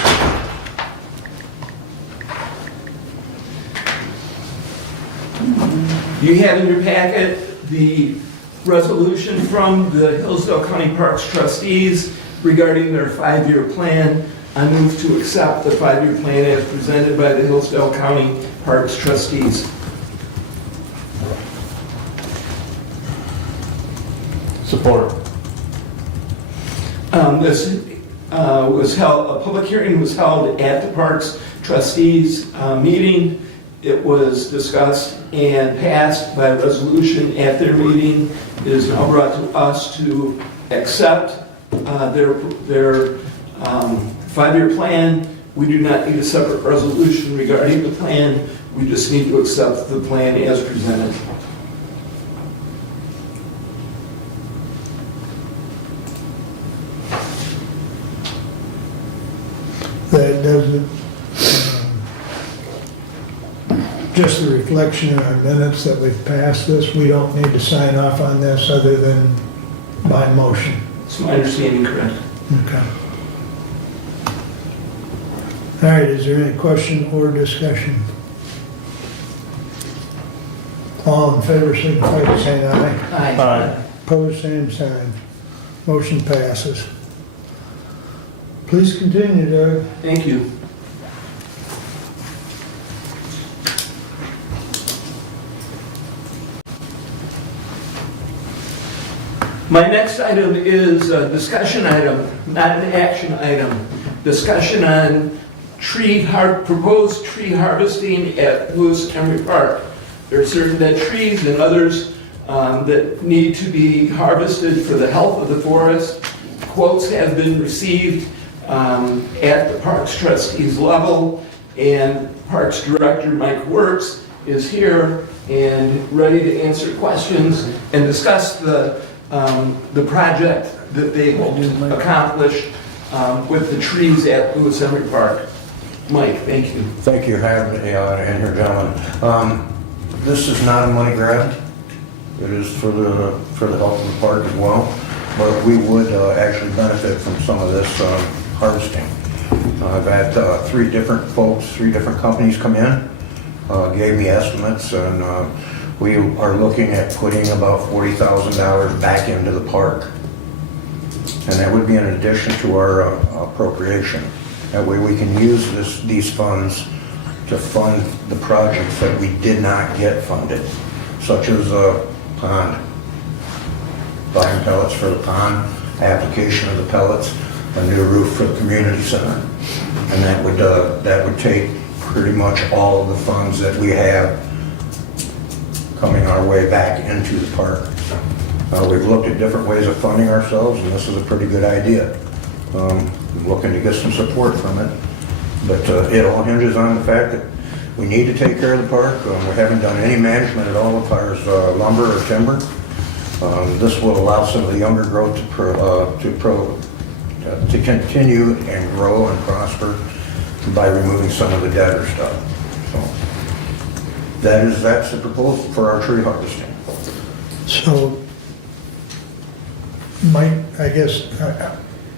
You have in your packet the resolution from the Hillsdale County Parks trustees regarding their 5-year plan. I move to accept the 5-year plan as presented by the Hillsdale County Parks trustees. support. This was held, a public hearing was held at the Parks trustees meeting. It was discussed and passed by resolution at their meeting. It is now brought to us to accept their 5-year plan. We do not need a separate resolution regarding the plan. We just need to accept the plan as presented. That doesn't, just a reflection in our minutes that we've passed this, we don't need to sign off on this other than by motion. Is my understanding correct? Okay. All right, is there any question or discussion? All in favor, signify by saying aye. Aye. Opposed, same sign. Motion passes. Please continue, Doug. Thank you. My next item is a discussion item, not an action item. Discussion on proposed tree harvesting at Lewis Emery Park. There are certain dead trees and others that need to be harvested for the health of the forest. Quotes have been received at the Parks trustees level, and Parks Director Mike Works is here and ready to answer questions and discuss the project that they hope to accomplish with the trees at Lewis Emery Park. Mike, thank you. Thank you, Howard, and here, gentlemen. This is not a money grab. It is for the health of the park as well, but we would actually benefit from some of this harvesting. I've had three different companies come in, gave me estimates, and we are looking at putting about $40,000 back into the park. And that would be in addition to our appropriation. That way we can use these funds to fund the projects that we did not get funded, such as a pond, buying pellets for the pond, application of the pellets, a new roof for the community center. And that would take pretty much all of the funds that we have coming our way back into the park. We've looked at different ways of funding ourselves, and this is a pretty good idea. I'm looking to get some support from it, but it all hinges on the fact that we need to take care of the park. We haven't done any management at all as far as lumber or timber. This will allow some of the younger growth to continue and grow and prosper by removing some of the deader stuff. So that's the proposal for our tree harvesting. So, Mike, I guess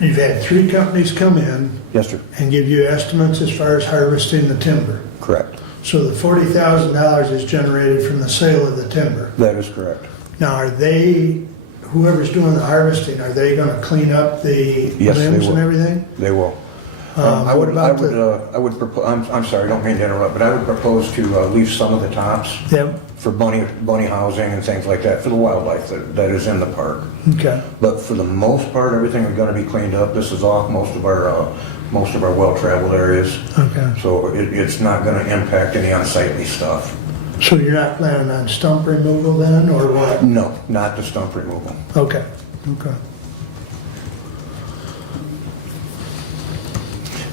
you've had three companies come in Yes, sir. and give you estimates as far as harvesting the timber. Correct. So the $40,000 is generated from the sale of the timber. That is correct. Now, whoever's doing the harvesting, are they gonna clean up the Yes, they limbs and will. everything? They will. What about I'm sorry, I don't mean to interrupt, but I would propose to leave some of the tops Yep, for bunny housing and things like that for the wildlife that is in the park. okay. But for the most part, everything is going to be cleaned up. This is off most of our well-traveled areas, Okay. so it's not going to impact any unsightly stuff. So you're not planning on stump removal then, or what? No, not the stump removal. Okay, okay.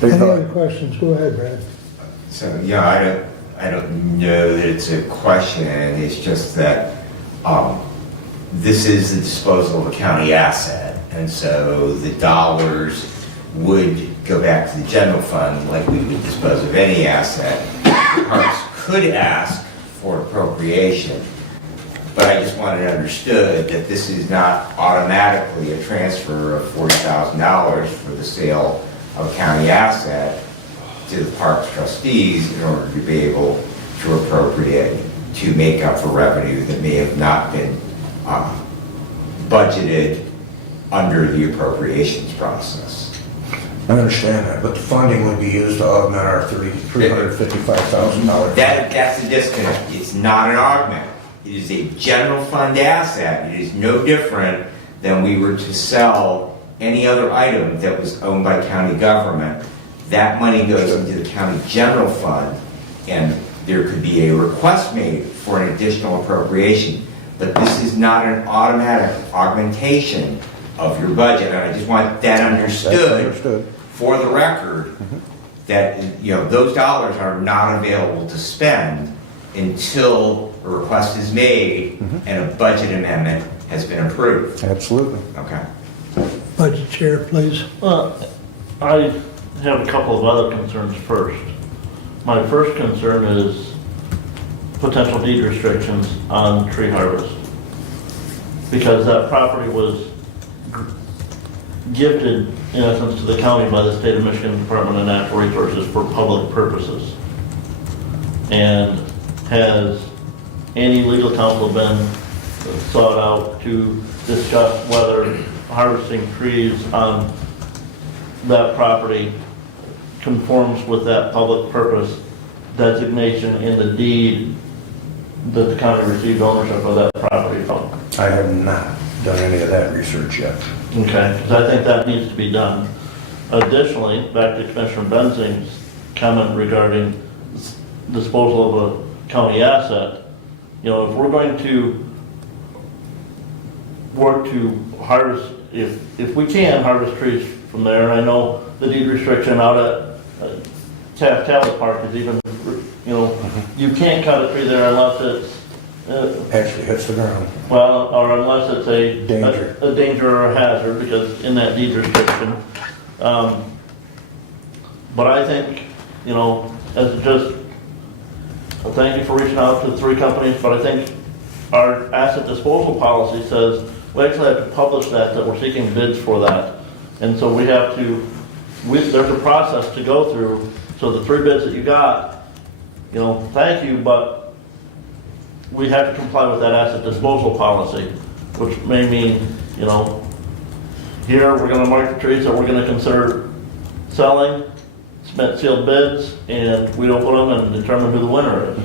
Any other questions? Go ahead, Brad. So, yeah, I don't know that it's a question, it's just that this is the disposal of a county asset, and so the dollars would go back to the general fund like we would dispose of any asset. Parks could ask for appropriation, but I just wanted it understood that this is not automatically a transfer of $40,000 for the sale of a county asset to the parks trustees in order to be able to appropriate to make up for revenue that may have not been budgeted under the appropriations process. I understand that, but the funding would be used to augment our $355,000. That's the disconnect. It's not an augment. It is a general fund asset. It is no different than we were to sell any other item that was owned by county government. That money goes into the county general fund, and there could be a request made for an additional appropriation. But this is not an automatic augmentation of your budget. And I just want that understood for the record, that those dollars are not available to spend until a request is made and a budget amendment has been approved. Absolutely. Okay. Budget Chair, please. I have a couple of other concerns first. My first concern is potential deed restrictions on tree harvest. Because that property was gifted, in essence, to the county by the State of Michigan Department of Natural Resources for public purposes. And has any legal counsel been sought out to discuss whether harvesting trees on that property conforms with that public purpose designation in the deed that the county received ownership of that property from? I have not done any of that research yet. Okay, because I think that needs to be done. Additionally, back to Commissioner Benzing's comment regarding disposal of a county asset, if we're going to work to harvest, if we can harvest trees from there, and I know the deed restriction out at Taft Talbot Park is even, you can't cut a tree there unless it's, Actually hits the ground. well, or unless it's a Danger. a danger or a hazard, because in that deed restriction. But I think, you know, as just, well, thank you for reaching out to the 3 companies, but I think our asset disposal policy says we actually have to publish that we're seeking bids for that. And so we have to, there's a process to go through. So the 3 bids that you got, you know, thank you, but we have to comply with that asset disposal policy, which may mean, you know, here we're gonna mark the trees that we're gonna consider selling, submit sealed bids, and we don't put them and determine who the winner is.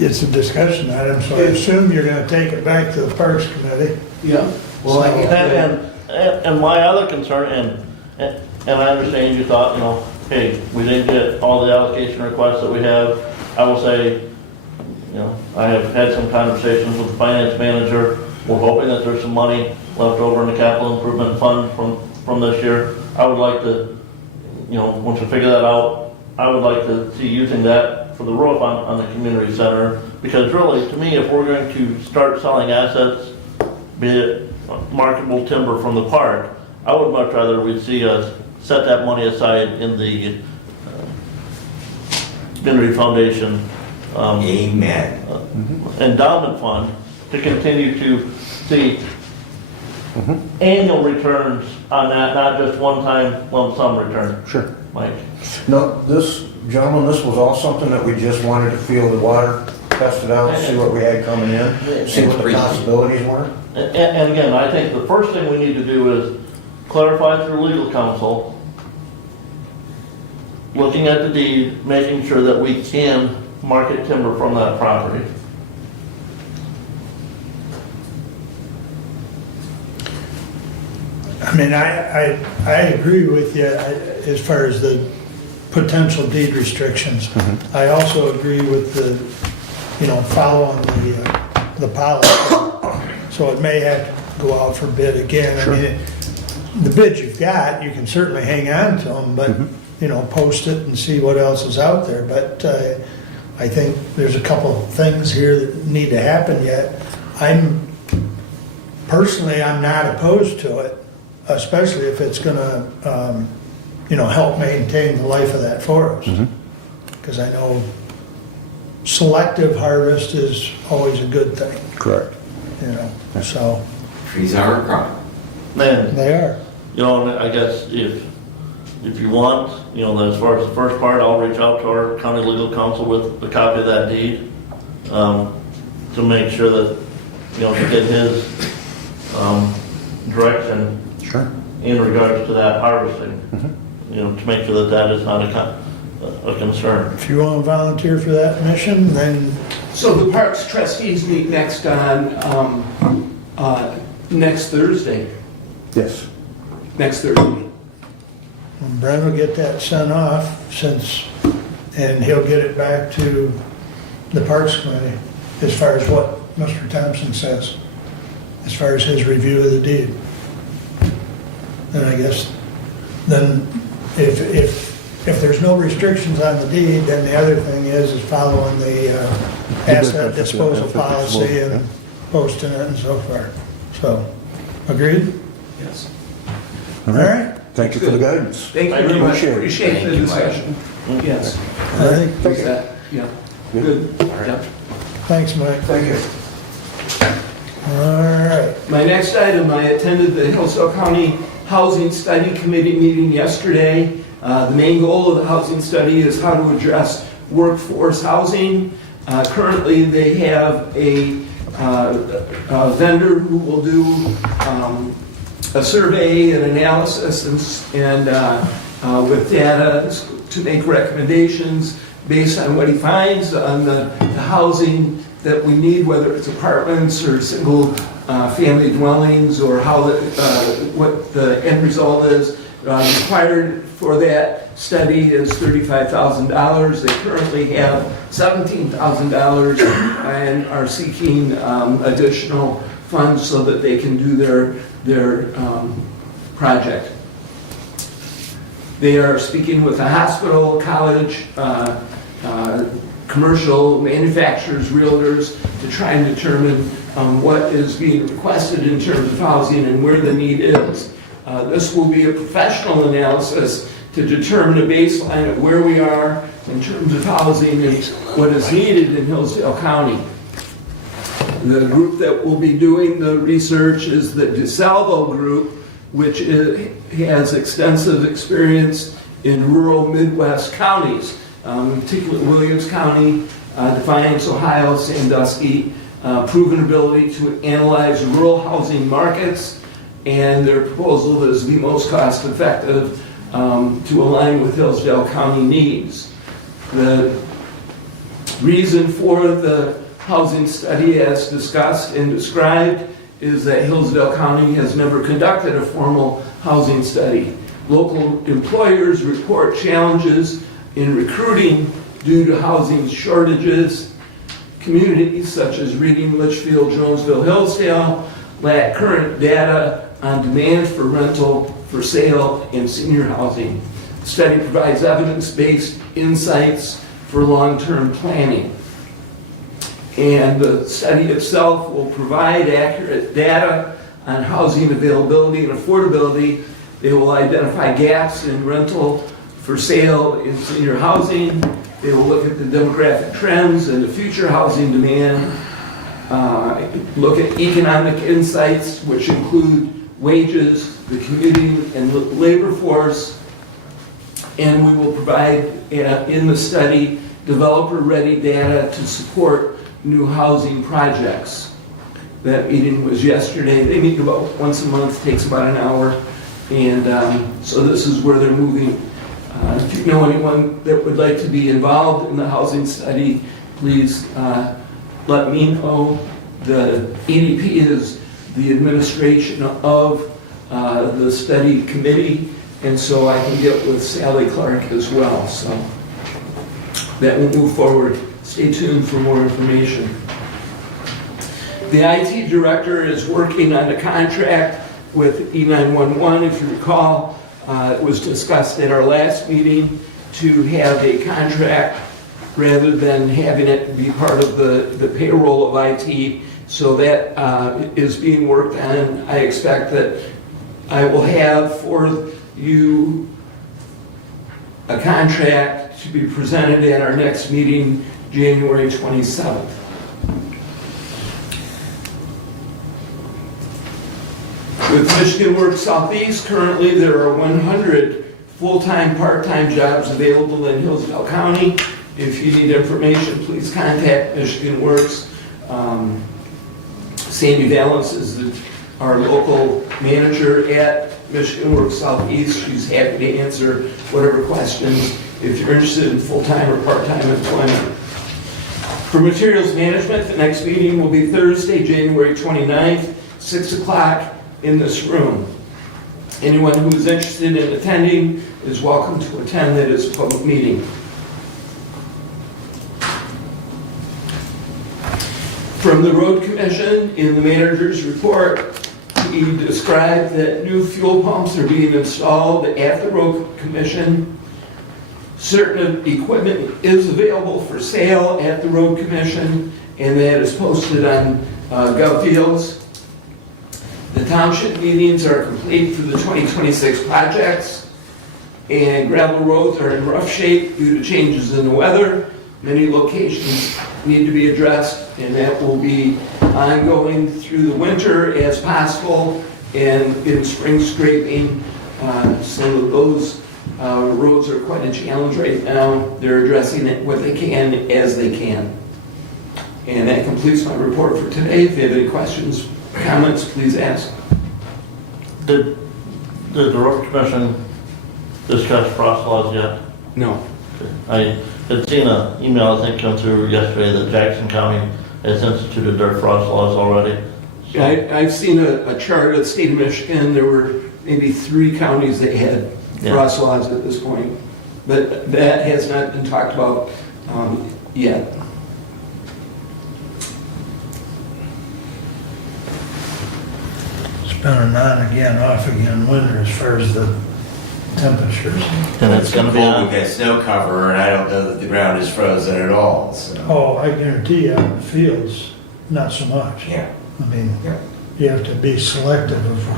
It's a discussion item, so I assume you're gonna take it back to the Parks Committee. Yeah. Well, I And my other concern, and I understand you thought, you know, hey, we didn't get all the allocation requests that we have. I will say, you know, I have had some conversations with the finance manager. We're hoping that there's some money left over in the capital improvement fund from this year. I would like to, you know, once we figure that out, I would like to see using that for the roof on the community center. Because really, to me, if we're going to start selling assets, be it marketable timber from the park, I would much rather we see us set that money aside in the community foundation Amen. endowment fund to continue to see annual returns on that, not just one-time lump sum return. Sure. Mike? No, gentlemen, this was all something that we just wanted to feel the water, test it out, see what we had coming in, see what the possibilities were. And again, I think the first thing we need to do is clarify through legal counsel, looking at the deed, making sure that we can market timber from that property. I mean, I agree with you as far as the potential deed restrictions. I also agree with the, you know, following the policy. So it may have to go out for bid again. I mean, the bids you've got, you can certainly hang on to them, but, you know, post it and see what else is out there. But I think there's a couple of things here that need to happen yet. Personally, I'm not opposed to it, especially if it's gonna, you know, help maintain the life of that forest. Because I know selective harvest is always a good thing, Correct. you know, so Trees are a problem. Man, they are. you know, and I guess if you want, you know, as far as the first part, I'll reach out to our county legal counsel with a copy of that deed to make sure that, you know, to get his direction Sure. in regards to that harvesting, you know, to make sure that that is not a concern. If you want to volunteer for that mission, then So the Parks trustees meet next on, next Thursday. Yes. Next Thursday. Brent will get that sent off and he'll get it back to the Parks Committee as far as what Mr. Thompson says, as far as his review of the deed. And I guess then if there's no restrictions on the deed, then the other thing is following the asset disposal policy and posting it and so forth. So, agreed? Yes. All right. Thank you for the guidance. Thank you very much. Appreciate it. Appreciate the Thank you, Mike. discussion. Yes. I think, Is that, yeah, good. Yeah. thanks, Mike. Thank you. All right. My next item, I attended the Hillsdale County Housing Study Committee meeting yesterday. The main goal of the housing study is how to address workforce housing. Currently, they have a vendor who will do a survey and analysis and with data to make recommendations based on what he finds on the housing that we need, whether it's apartments or single family dwellings, or how what the end result is. Required for that study is $35,000. They currently have $17,000 and are seeking additional funds so that they can do their project. They are speaking with the hospital, college, commercial manufacturers, realtors, to try and determine what is being requested in terms of housing and where the need is. This will be a professional analysis to determine a baseline of where we are in terms of housing and what is needed in Hillsdale County. The group that will be doing the research is the DeSalvo Group, which has extensive experience in rural Midwest counties, particularly Williams County, Defiance, Ohio, Sandusky, proven ability to analyze rural housing markets, and their proposal is the most cost-effective to align with Hillsdale County needs. The reason for the housing study, as discussed and described, is that Hillsdale County has never conducted a formal housing study. Local employers report challenges in recruiting due to housing shortages. Communities such as Reading, Litchfield, Jonesville, Hillsdale lack current data on demand for rental, for sale, and senior housing. The study provides evidence-based insights for long-term planning. And the study itself will provide accurate data on housing availability and affordability. They will identify gaps in rental, for sale, in senior housing. They will look at the demographic trends and the future housing demand. Look at economic insights, which include wages, the commuting and labor force. And we will provide, in the study, developer-ready data to support new housing projects. That meeting was yesterday. They meet about once a month, takes about an hour. And so this is where they're moving. If you know anyone that would like to be involved in the housing study, please let me know. The EDP is the administration of the study committee, and so I can get with Sally Clark as well. So that will move forward. Stay tuned for more information. The IT director is working on a contract with E911. If you recall, it was discussed at our last meeting to have a contract rather than having it be part of the payroll of IT. So that is being worked on. I expect that I will have for you a contract to be presented at our next meeting, January 27th. With Michigan Works Southeast, currently there are 100 full-time, part-time jobs available in Hillsdale County. If you need information, please contact Michigan Works. Sandy Valance is our local manager at Michigan Works Southeast. She's happy to answer whatever questions if you're interested in full-time or part-time employment. For materials management, the next meeting will be Thursday, January 29th, 6 o'clock in this room. Anyone who is interested in attending is welcome to attend. That is a public meeting. From the Road Commission, in the manager's report, he described that new fuel pumps are being installed at the Road Commission. Certain equipment is available for sale at the Road Commission, and that is posted on GovDeals. The township meetings are complete for the 2026 projects, and gravel roads are in rough shape due to changes in the weather. Many locations need to be addressed, and that will be ongoing through the winter as possible, and in spring scraping. Some of those roads are quite a challenge right now. They're addressing it what they can as they can. And that completes my report for today. If you have any questions, comments, please ask. Did the Road Commission discuss frost laws yet? No. I had seen an email, I think, come through yesterday that Jackson County has instituted their frost laws already. So, I've seen a chart of the state of Michigan. There were maybe 3 counties that had frost laws at this point, but that has not been talked about yet. It's been an on again, off again winter as far as the temperatures. And it's gonna be Cold, on. we've got snow cover, and I don't know that the ground is frozen at all, so. Oh, I guarantee you, out in the fields, not so much. Yeah. I mean, Yeah. you have to be selective of,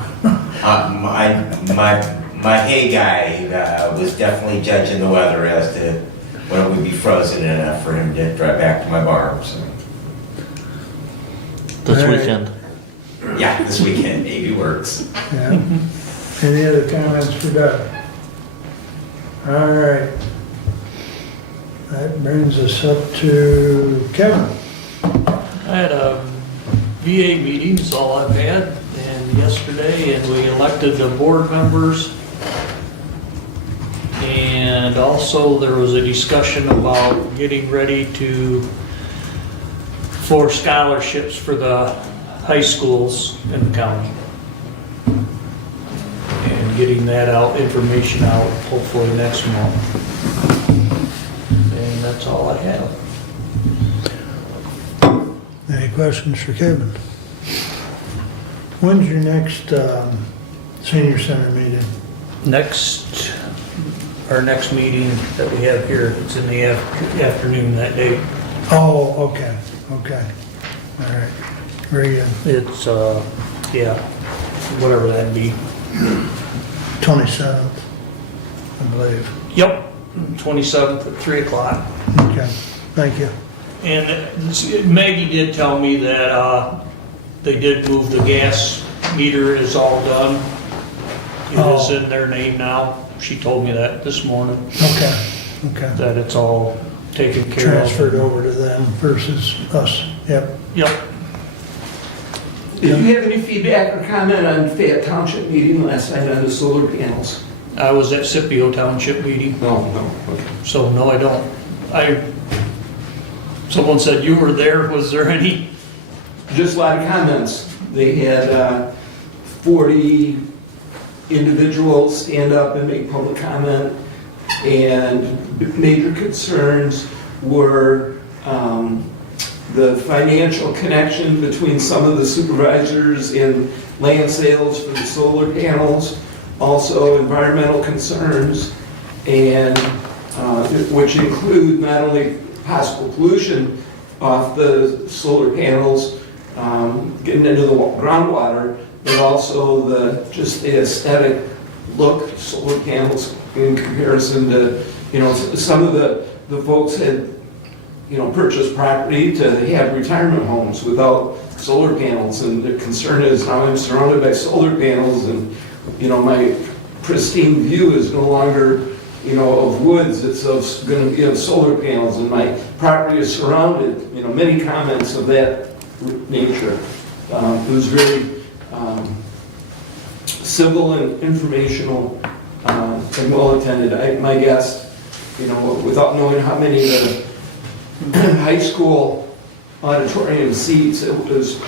My hay guy was definitely judging the weather as to when it would be frozen enough for him to drive back to my barn, so. This All right. weekend. Yeah, this weekend maybe works. yeah. Any other comments for Doug? All right. That brings us up to Kevin. I had a VA meeting, is all I've had, and yesterday, and we elected the board members. And also, there was a discussion about getting ready for scholarships for the high schools in the county. And getting that out, information out, hopefully next month. And that's all I have. Any questions for Kevin? When's your next senior center meeting? Our next meeting that we have here, it's in the afternoon that day. Oh, okay, okay. All right, very good. It's, yeah, whatever that'd be. 27th, I believe. Yep, 27th at 3 o'clock. Okay, thank you. And Maggie did tell me that they did move the gas meter is all done. It is in their name now. She told me that this morning, Okay, okay. that it's all taken care of. Transferred over to them versus us, yep. Yep. Did you have any feedback or comment on Fayette Township meeting last night on the solar panels? I was at Scipio Township meeting. No, okay. So, no, I don't. Someone said you were there. Was there any? Just a lot of comments. They had 40 individuals stand up and make public comment, and major concerns were the financial connection between some of the supervisors in land sales for the solar panels, also environmental concerns, and which include not only possible pollution off the solar panels, getting into the groundwater, but also just the aesthetic look of solar panels in comparison to, some of the folks had, purchased property to have retirement homes without solar panels, and the concern is now I'm surrounded by solar panels, and, my pristine view is no longer, of woods, it's going to be of solar panels, and my property is surrounded, many comments of that nature. It was very civil and informational and well attended. My guess, without knowing how many of the high school auditorium seats, it was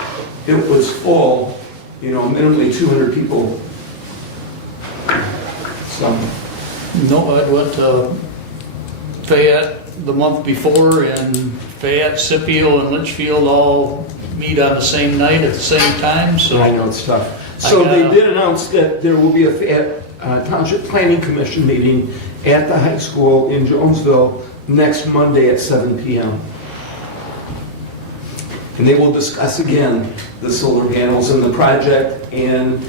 full, minimally 200 people. So. No, I went to Fayette the month before, and Fayette, Scipio, and Litchfield all meet on the same night at the same time, so. I know it's tough. So they did announce that there will be a Fayette Township Planning Commission meeting at the high school in Jonesville next Monday at 7 p.m. And they will discuss again the solar panels and the project, and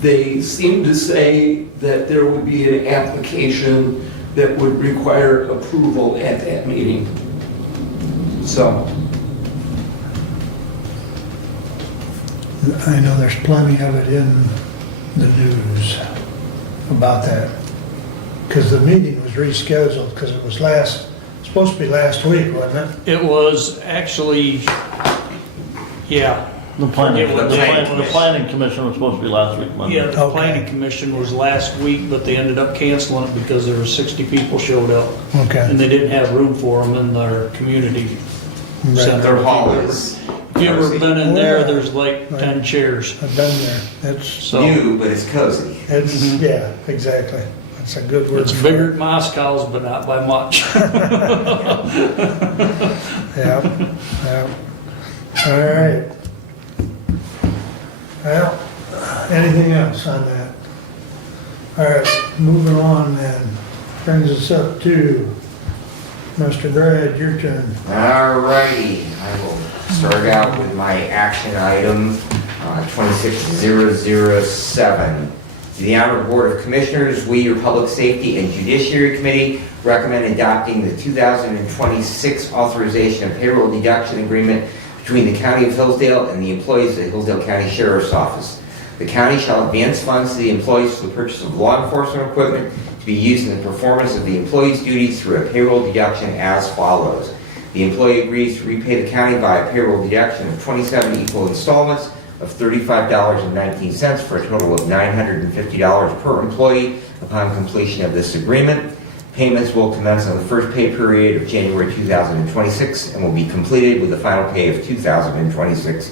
they seem to say that there would be an application that would require approval at that meeting. So. I know there's plenty of it in the news about that. Because the meeting was rescheduled, because it was supposed to be last week, wasn't it? It was actually, yeah. The planning Planning commission was supposed to be last week, Monday. Yeah, the Okay. planning commission was last week, but they ended up canceling it because there were 60 people showed up. Okay. And they didn't have room for them in their community Right. center. Their hall is If you ever been in there, Yeah. there's like 10 chairs. I've been there. It's, So new, but it's cozy. yeah, exactly. That's a good word. it's for bigger it. than Moscow's, but not by much. Yeah, yeah. All right. Well, anything else on that? All right, moving on then. Brings us up to Mr. Brad, your turn. All righty, I will start out with my action item, 26007. To the Honorable Board of Commissioners, we, your Public Safety and Judiciary Committee, recommend adopting the 2026 authorization of payroll deduction agreement between the County of Hillsdale and the employees of the Hillsdale County Sheriff's Office. The county shall advance funds to the employees for the purchase of law enforcement equipment to be used in the performance of the employee's duties through a payroll deduction as follows. The employee agrees to repay the county by a payroll deduction of 27 equal installments of $35.19 for a total of $950 per employee upon completion of this agreement. Payments will commence on the first pay period of January 2026 and will be completed with the final pay of 2026.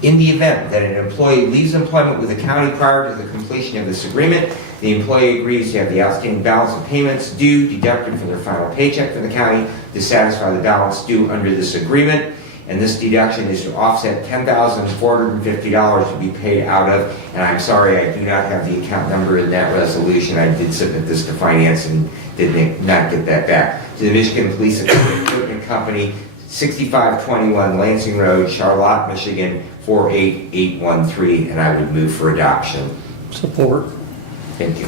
In the event that an employee leaves employment with the county prior to the completion of this agreement, the employee agrees to have the outstanding balance of payments due deducted from their final paycheck from the county to satisfy the balance due under this agreement. And this deduction is to offset $10,450 to be paid out of, and I'm sorry, I do not have the account number in that resolution. I did submit this to finance and did not get that back. To the Michigan Police Equipment Company, 6521 Lansing Road, Charlotte, Michigan, 48813, and I would move for adoption. Support. Thank you.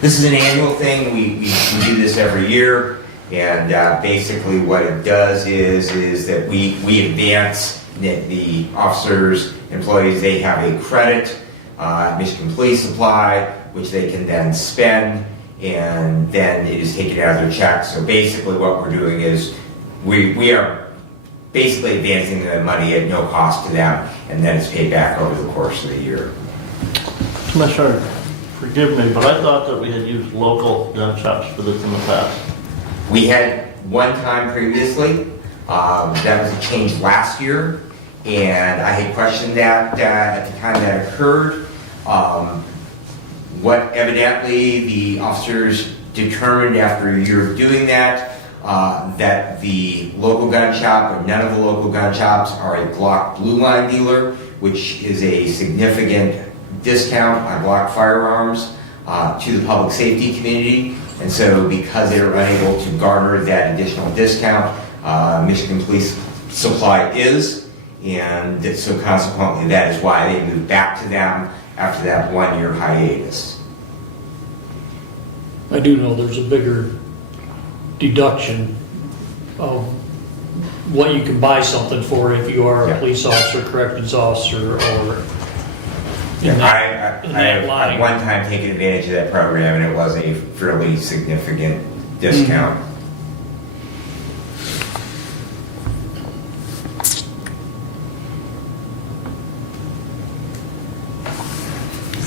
This is an annual thing. We do this every year. And basically what it does is that we advance the officers, employees, they have a credit, Michigan Police Supply, which they can then spend, and then it is taken out of their check. So basically what we're doing is we are basically advancing the money at no cost to them, and then it's paid back over the course of the year. Commissioner, forgive me, but I thought that we had used local gun shops for this in the past. We had one time previously, that was a change last year, and I had questioned that at the time that occurred. What evidently the officers determined after a year of doing that, that the local gun shop, or none of the local gun shops, are a Glock Blue Line dealer, which is a significant discount on Glock firearms to the public safety community. And so because they were unable to garner that additional discount, Michigan Police Supply is, and so consequently that is why they moved back to them after that 1-year hiatus. I do know there's a bigger deduction of what you can buy something for if you are a police officer, corrections officer, or in that I've line. one time taken advantage of that program, and it was a fairly significant discount.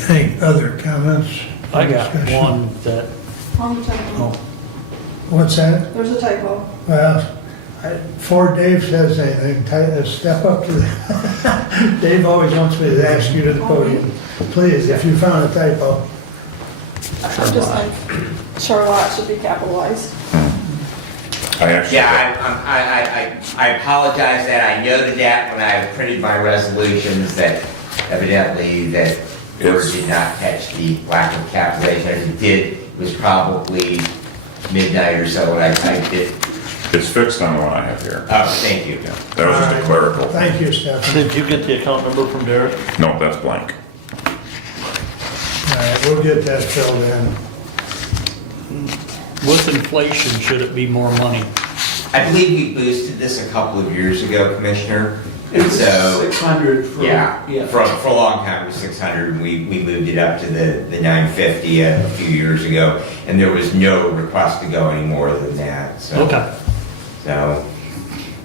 Any other comments? I got Discussion? one that, On the typo. What's that? There's a typo. Well, before Dave says anything, step up to the, Dave always wants me to ask you to the podium. Please, if you found a typo. I just think Charlotte should be capitalized. I apologize that I noted that when I printed my resolutions, that evidently that Word did not catch the lack of capitalization. If it did, it was probably midnight or so when I typed it. It's fixed on the one I have here. Oh, thank you. Yeah, that was just a clerical. Thank you, Stephanie. Did you get the account number from Derek? No, that's blank. All right, we'll get that filled in. with inflation, should it be more money? I believe we boosted this a couple of years ago, Commissioner. It was So, 600 for, yeah, for a long time it was 600. We moved it up to the 950 a few years ago, and there was no request to go any more than that. So, Okay. So,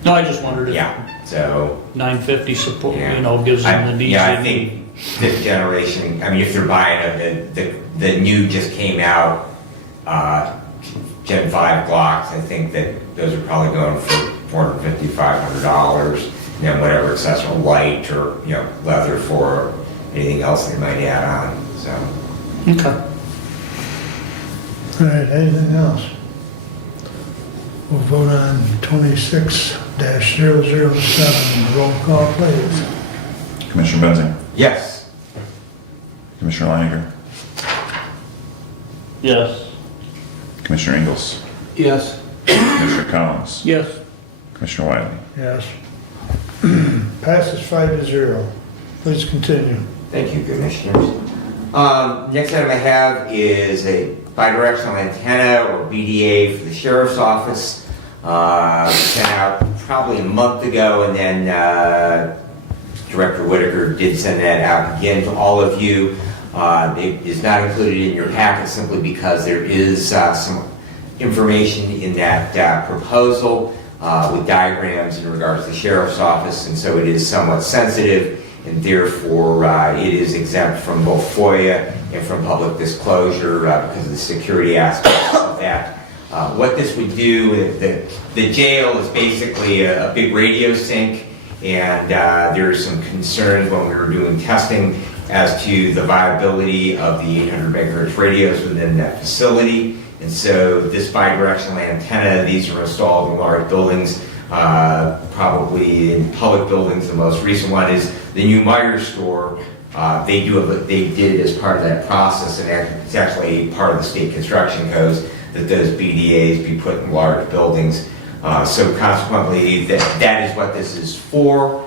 No, I just wondered if yeah. So, 950 support, Yeah. you know, gives them the needs yeah, I they think need. fifth generation. I mean, if they're buying the new just came out Gen 5 Glocks, I think that those are probably going for $450, $500. And then whatever accessory, light or leather for anything else they might add on. So. Okay. All right, anything else? We'll vote on 26-007. Roll call, please. Commissioner Benzing? Yes. Commissioner Leininger? Yes. Commissioner Ingles, Yes. Commissioner Collins, Yes. Commissioner Wiley. Yes. Passes 5-0. Please continue. Thank you, Commissioners. Next item I have is a bidirectional antenna, or BDA, for the Sheriff's Office. Sent out probably a month ago, and then Director Whitaker did send that out again to all of you. It is not included in your packet simply because there is some information in that proposal with diagrams in regards to the Sheriff's Office, and so it is somewhat sensitive, and therefore it is exempt from both FOIA and from public disclosure because of the security aspects of that. What this would do, the jail is basically a big radio sink, and there are some concerns when we were doing testing as to the viability of the 800 megahertz radios within that facility. And so this bidirectional antenna, these are installed in large buildings, probably in public buildings. The most recent one is the new Meijer store. They did as part of that process, and it's actually part of the state construction codes, that those BDAs be put in large buildings. So consequently, that is what this is for.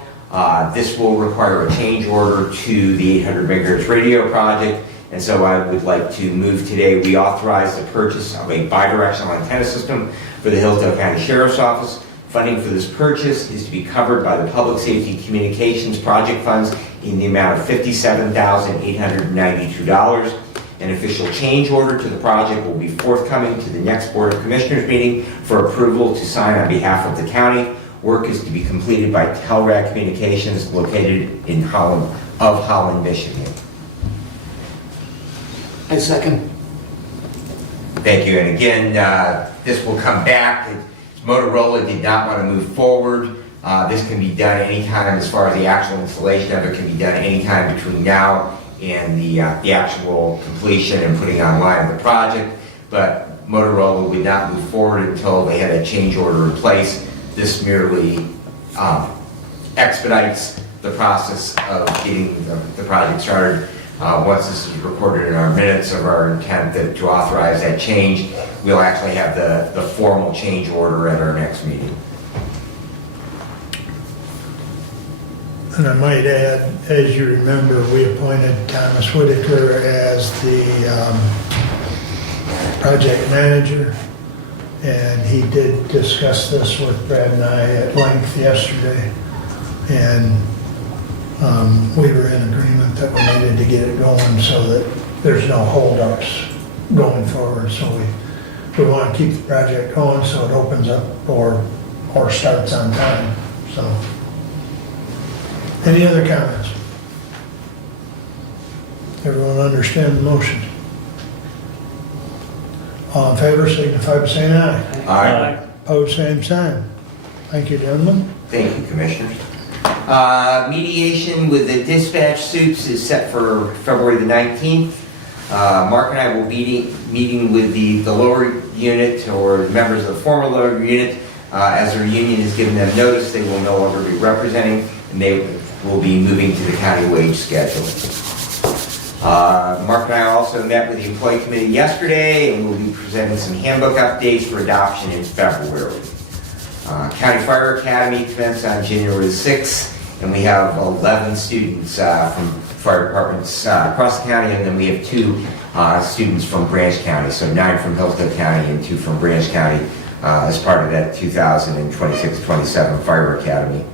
This will require a change order to the 800 megahertz radio project, and so I would like to move today. We authorize the purchase of a bidirectional antenna system for the Hillsdale County Sheriff's Office. Funding for this purchase is to be covered by the Public Safety Communications Project Funds in the amount of $57,892. An official change order to the project will be forthcoming to the next Board of Commissioners meeting for approval to sign on behalf of the county. Work is to be completed by Telrad Communications, located in Holland, Michigan. I second. Thank you. And again, this will come back. Motorola did not want to move forward. This can be done anytime, as far as the actual installation of it can be done anytime between now and the actual completion and putting online of the project. But Motorola would not move forward until they had a change order in place. This merely expedites the process of getting the project started. Once this is recorded in our minutes of our intent to authorize that change, we'll actually have the formal change order at our next meeting. And I might add, as you remember, we appointed Thomas Whitaker as the project manager, and he did discuss this with Brad and I at length yesterday, and we were in agreement that we needed to get it going so that there's no holdups going forward. So we want to keep the project going so it opens up or starts on time. So, any other comments? Everyone understand the motion? All in favor, signify by saying aye. Aye. Opposed, same sign. Thank you, gentlemen. Thank you, Commissioners. Mediation with the dispatch suits is set for February the 19th. Mark and I will be meeting with the lower unit, or the members of the former lower unit. As their union has given them notice, they will no longer be representing, and they will be moving to the county wage schedule. Mark and I also met with the employee committee yesterday, and we'll be presenting some handbook updates for adoption in February. County Fire Academy commenced on January 6th, and we have 11 students from fire departments across the county, and then we have 2 students from Branch County, so 9 from Hillsdale County and 2 from Branch County as part of that 2026-27 Fire Academy.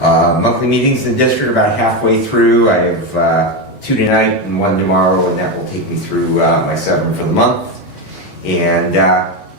Monthly meetings in the district are about halfway through. I have 2 tonight and 1 tomorrow, and that will take me through my 7 for the month. And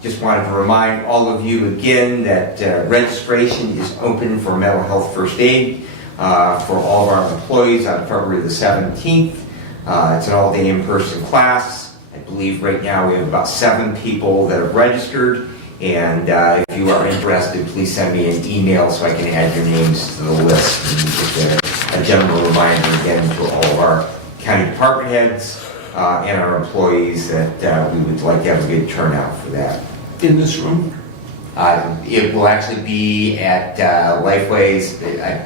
just wanted to remind all of you again that registration is open for mental health first aid for all of our employees on February the 17th. It's an all-day in-person class. I believe right now we have about 7 people that have registered. And if you are interested, please send me an email so I can add your names to the list. And just a general reminder again to all of our county department heads and our employees that we would like to have a good turnout for that. In this room? It will actually be at Lifeways.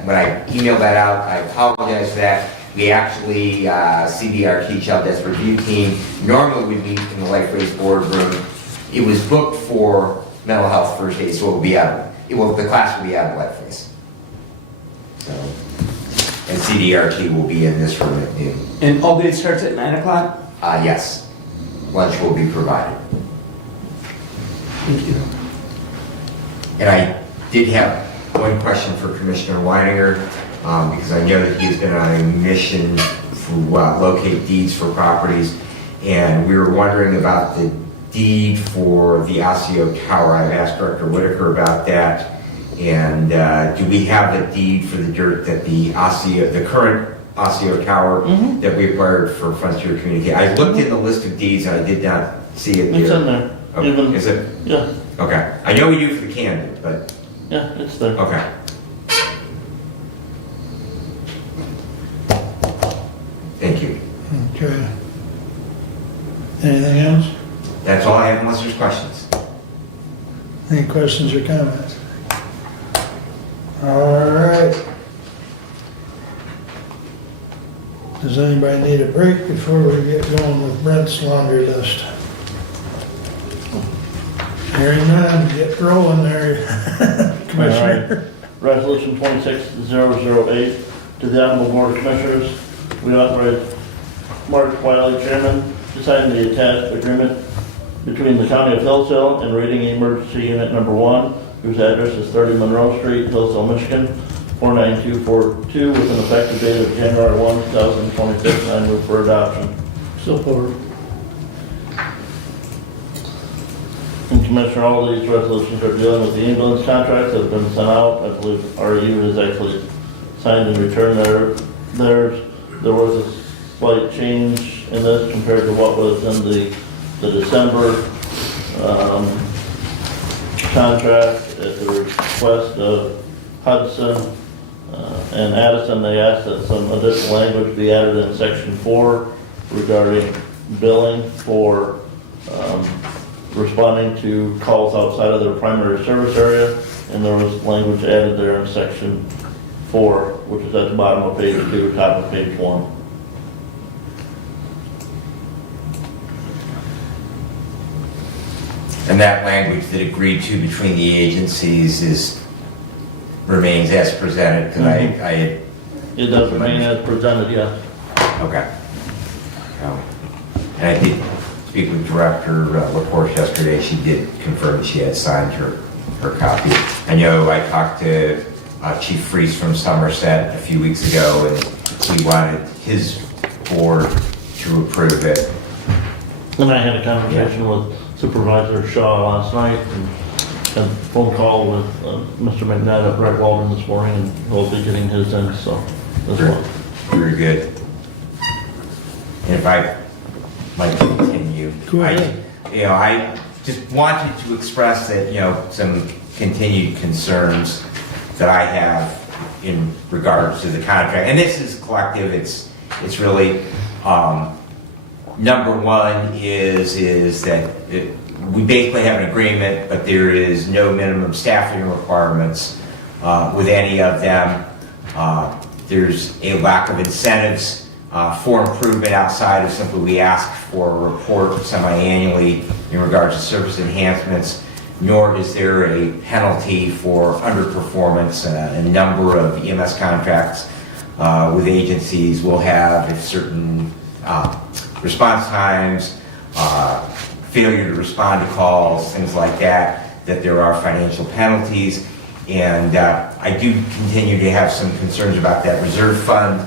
When I emailed that out, I apologize for that. We actually, CDRT, Child Death Review Team, normally we meet in the LifeWays boardroom. It was booked for mental health first aid, so it will be out. The class will be out of LifeWays. So, and CDRT will be in this room at noon. And all day starts at 9 o'clock? Yes, lunch will be provided. Thank you. And I did have one question for Commissioner Weininger, because I know that he's been on a mission to locate deeds for properties, and we were wondering about the deed for the Osseo Tower. I've asked Director Whitaker about that, and do we have a deed for the dirt that the current Osseo Tower that we acquired for Frontier Community? I looked in the list of deeds and I did not see it there. It's in there. Okay. Even- Is it? Yeah, Okay. I know we do for the Camden, but, yeah, it's there. okay. Thank you. Okay. Anything else? That's all I have unless there's questions. Any questions or comments? All right. Does anybody need a break before we get going with Brent's laundry list? Hearing none, get rolling there, Commissioner. Resolution 26008, to the Honorable Board of Commissioners, we authorize Mark Wiley, Chairman, to sign the attached agreement between the County of Hillsdale and Rating Emergency Unit Number 1, whose address is 30 Monroe Street, Hillsdale, Michigan, 49242, with an effective date of January 1, 2026, and I move for adoption. Support. And Commissioner, all of these resolutions are dealing with the ambulance contracts that have been sent out. I believe RU has actually signed and returned theirs. There was a slight change in this compared to what was in the December contract at the request of Hudson and Addison. They asked that some additional language be added in section 4 regarding billing for responding to calls outside of their primary service area, and there was language added there in section 4, which is at the bottom of page 2, top of page 1. And that language that agreed to between the agencies remains as presented, because It does remain as presented, yes. Okay. And I did speak with Director LaPorte yesterday. She did confirm that she had signed her copy. I know I talked to Chief Freese from Somerset a few weeks ago, and he wanted his board to approve it. And I had a conversation with Supervisor Shaw last night, and had a phone call with Mr. McKnight at Brett Walden this morning, and he'll be getting his in, so as well. Very good. And if I might continue. Go ahead. I just wanted to express that, some continued concerns that I have in regards to the contract. And this is collective. It's really, number one is that we basically have an agreement, but there is no minimum staffing requirements with any of them. There's a lack of incentives for improvement outside of simply we ask for a report semi-annually in regards to service enhancements, nor is there a penalty for underperformance. A number of EMS contracts with agencies will have certain response times, failure to respond to calls, things like that there are financial penalties. And I do continue to have some concerns about that reserve fund.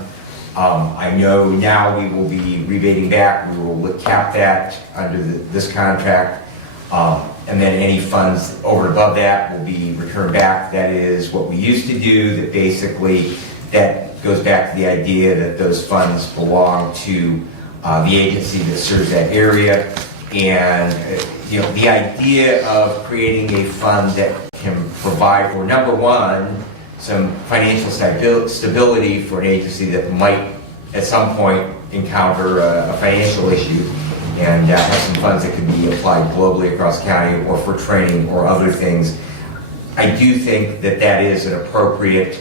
I know now we will be rebating back. We will cap that under this contract. And then any funds over and above that will be returned back. That is what we used to do. That basically, that goes back to the idea that those funds belong to the agency that serves that area. And the idea of creating a fund that can provide for, number one, some financial stability for an agency that might at some point encounter a financial issue, and have some funds that can be applied globally across the county or for training or other things. I do think that is an appropriate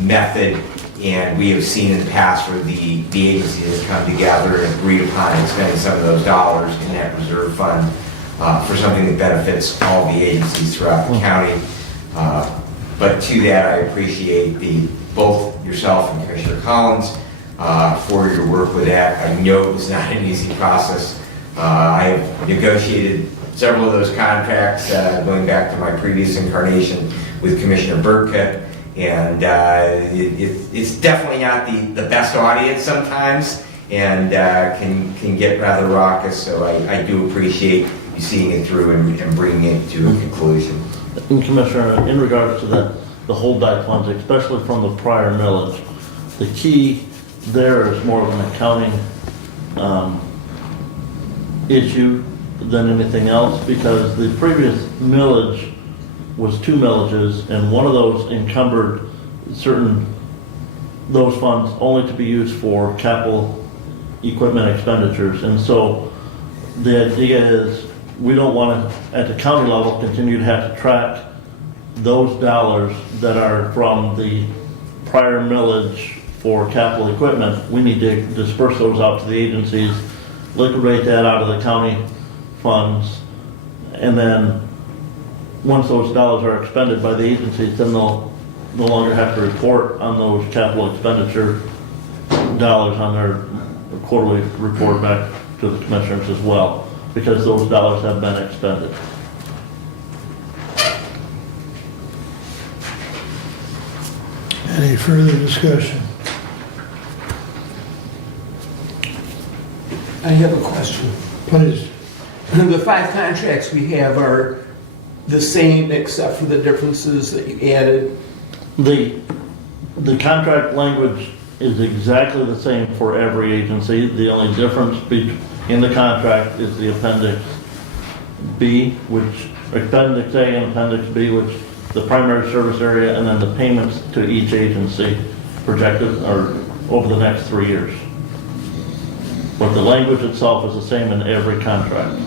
method And we have seen in the past where the agency has come together and agreed upon expending some of those dollars in that reserve fund for something that benefits all the agencies throughout the county. But to that, I appreciate both yourself and Commissioner Collins for your work with that. I know it was not an easy process. I have negotiated several of those contracts going back to my previous incarnation with Commissioner Burka. And it's definitely not the best audience sometimes, and can get rather raucous. So I do appreciate you seeing it through and bringing it to a conclusion. And Commissioner, in regards to the hold back funds, especially from the prior millage, the key there is more of an accounting issue than anything else, because the previous millage was 2 millages, and one of those encumbered those funds only to be used for capital equipment expenditures. And so the idea is we don't want to, at the county level, continue to have to track those dollars that are from the prior millage for capital equipment. We need to disperse those out to the agencies, liquidate that out of the county funds, and then once those dollars are expended by the agencies, then they'll no longer have to report on those capital expenditure dollars on their quarterly report back to the commissioners as well, because those dollars have been expended. Any further discussion? I have a question. Please. The 5 contracts we have are the same except for the differences that you added. The contract language is exactly the same for every agency. The only difference in the contract is the Appendix B, which Appendix A and Appendix B, which the primary service area, and then the payments to each agency projected are over the next 3 years. But the language itself is the same in every contract.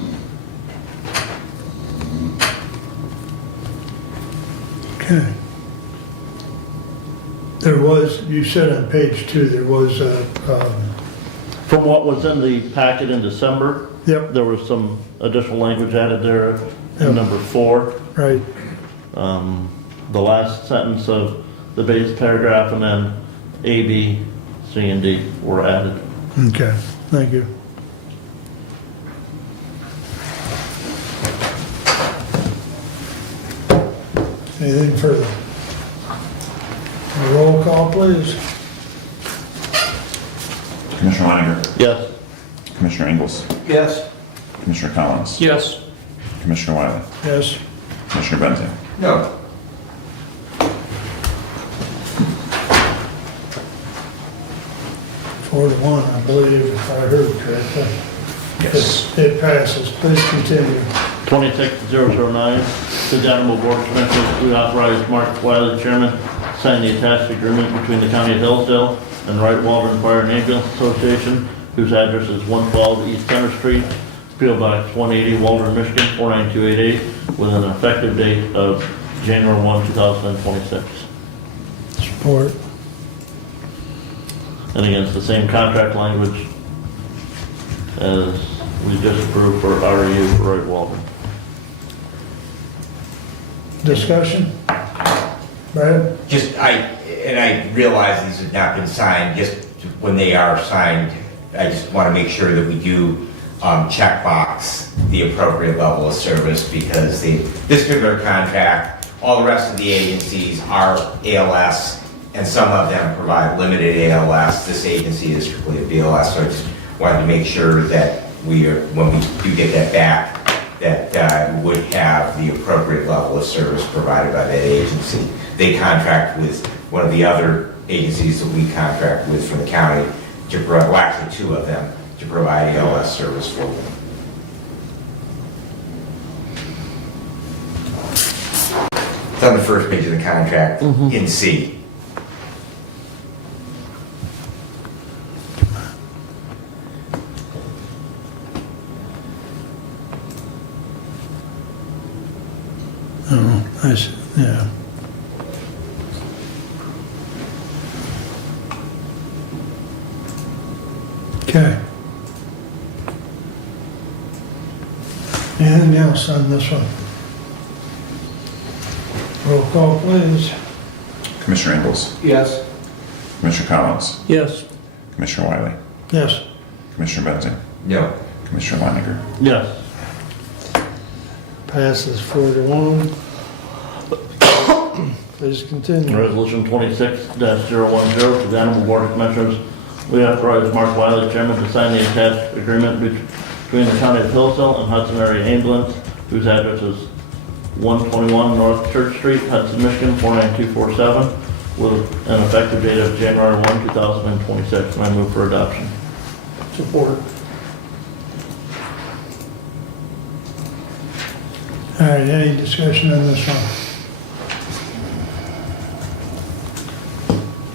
Okay. There was, you said on page 2, there was a, From what was in the packet in December, Yep. there was some additional language added there in Yep. number 4. right, The last sentence of the base paragraph, and then A, B, C, and D were added. okay, thank you. Anything further? A roll call, please. Commissioner Leininger, Yes. Commissioner Ingalls, Yes. Commissioner Collins, Yes. Commissioner Wiley, Yes, Commissioner Benzing. No. 4-1, I believe, if I heard correctly. Yes. It passes. Please continue. 26009, the Honorable Board of Commissioners, we authorize Mark Wiley, Chairman, sign the attached agreement between the County of Hillsdale and Wright Walden Fire and Ambulance Association, whose address is 112 East Center Street, P.O. Box 180, Walden, Michigan 49288, with an effective date of January 1, 2026. Support. And again, it's the same contract language as we just approved for REU for Wright Walden. Discussion? Brad? I realize these have not been signed, just when they are signed, I just want to make sure that we do check box the appropriate level of service, because this particular contract, all the rest of the agencies are ALS, and some of them provide limited ALS. This agency is strictly a BLS, so I just wanted to make sure that when we do get that back, that would have the appropriate level of service provided by that agency. They contract with one of the other agencies that we contract with from the county to provide, well, actually 2 of them, to provide ALS service for them. It's on the first page of the contract in C. Oh, I see, yeah. Okay. Anything else on this one? Roll call, please. Commissioner Ingalls? Yes. Commissioner Collins? Yes. Commissioner Wiley? Yes. Commissioner Benzing? No. Commissioner Leininger? Yes. Passes 4-1. Please continue. Resolution 26-010 to the Animal Board of Commissioners. We authorize Mark Wiley, Chairman, to sign the attached agreement between the County of Hillsdale and Hudson Area Ambulance, whose address is 121 North Church Street, Hudson, Michigan, 49247, with an effective date of January 1, 2026. And I move for adoption. Support. All right, any discussion on this one?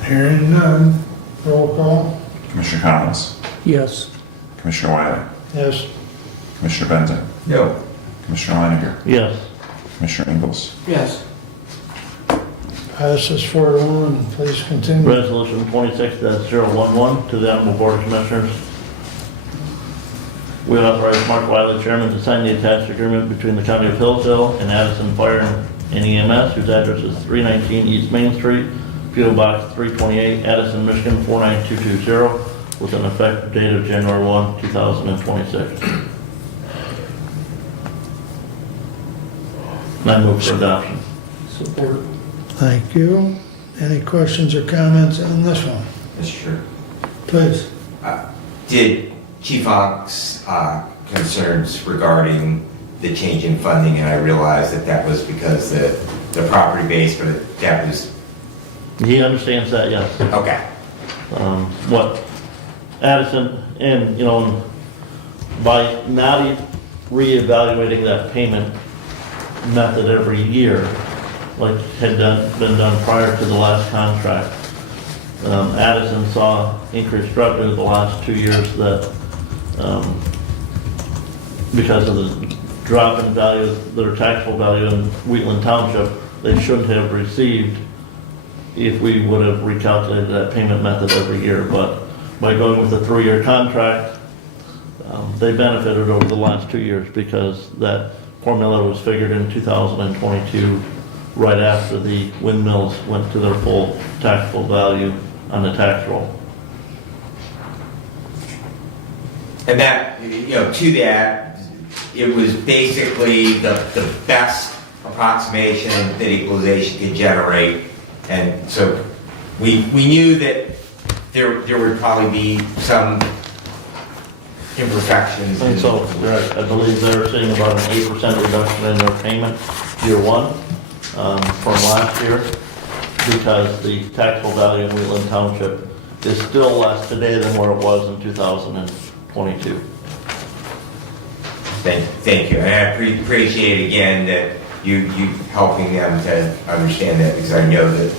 Hearing none. Roll call. Commissioner Collins? Yes. Commissioner Wiley? Yes. Commissioner Benzing? No. Commissioner Leininger? Yes. Commissioner Ingalls? Yes. Passes 4-1. Please continue. Resolution 26-011 to the Animal Board of Commissioners. We authorize Mark Wiley, Chairman, to sign the attached agreement between the County of Hillsdale and Addison Fire and EMS, whose address is 319 East Main Street, P.O. Box 328, Addison, Michigan 49220, with an effective date of January 1, 2026. And I move for adoption. Support. Thank you. Any questions or comments on this one? Mr. Chair. Please. Did Chief Onk's concerns regarding the change in funding, and I realized that was because the property base, but that was, He understands that, yes. okay. What Addison, and, by not reevaluating that payment method every year, like had been done prior to the last contract, Addison saw increased revenue the last 2 years that, because of the drop in value, their taxable value in Wheatland Township, they shouldn't have received if we would have recalculated that payment method every year. But by going with a 3-year contract, they benefited over the last 2 years because that formula was figured in 2022, right after the windmills went to their full taxable value on the tax roll. And that, to that, it was basically the best approximation that equalization could generate. And so we knew that there would probably be some imperfections. And so I believe they're seeing about an 8% reduction in their payment year one from last year, because the taxable value in Wheatland Township is still less today than where it was in 2022. Thank you. And I appreciate again that you helping them to understand that, because I know that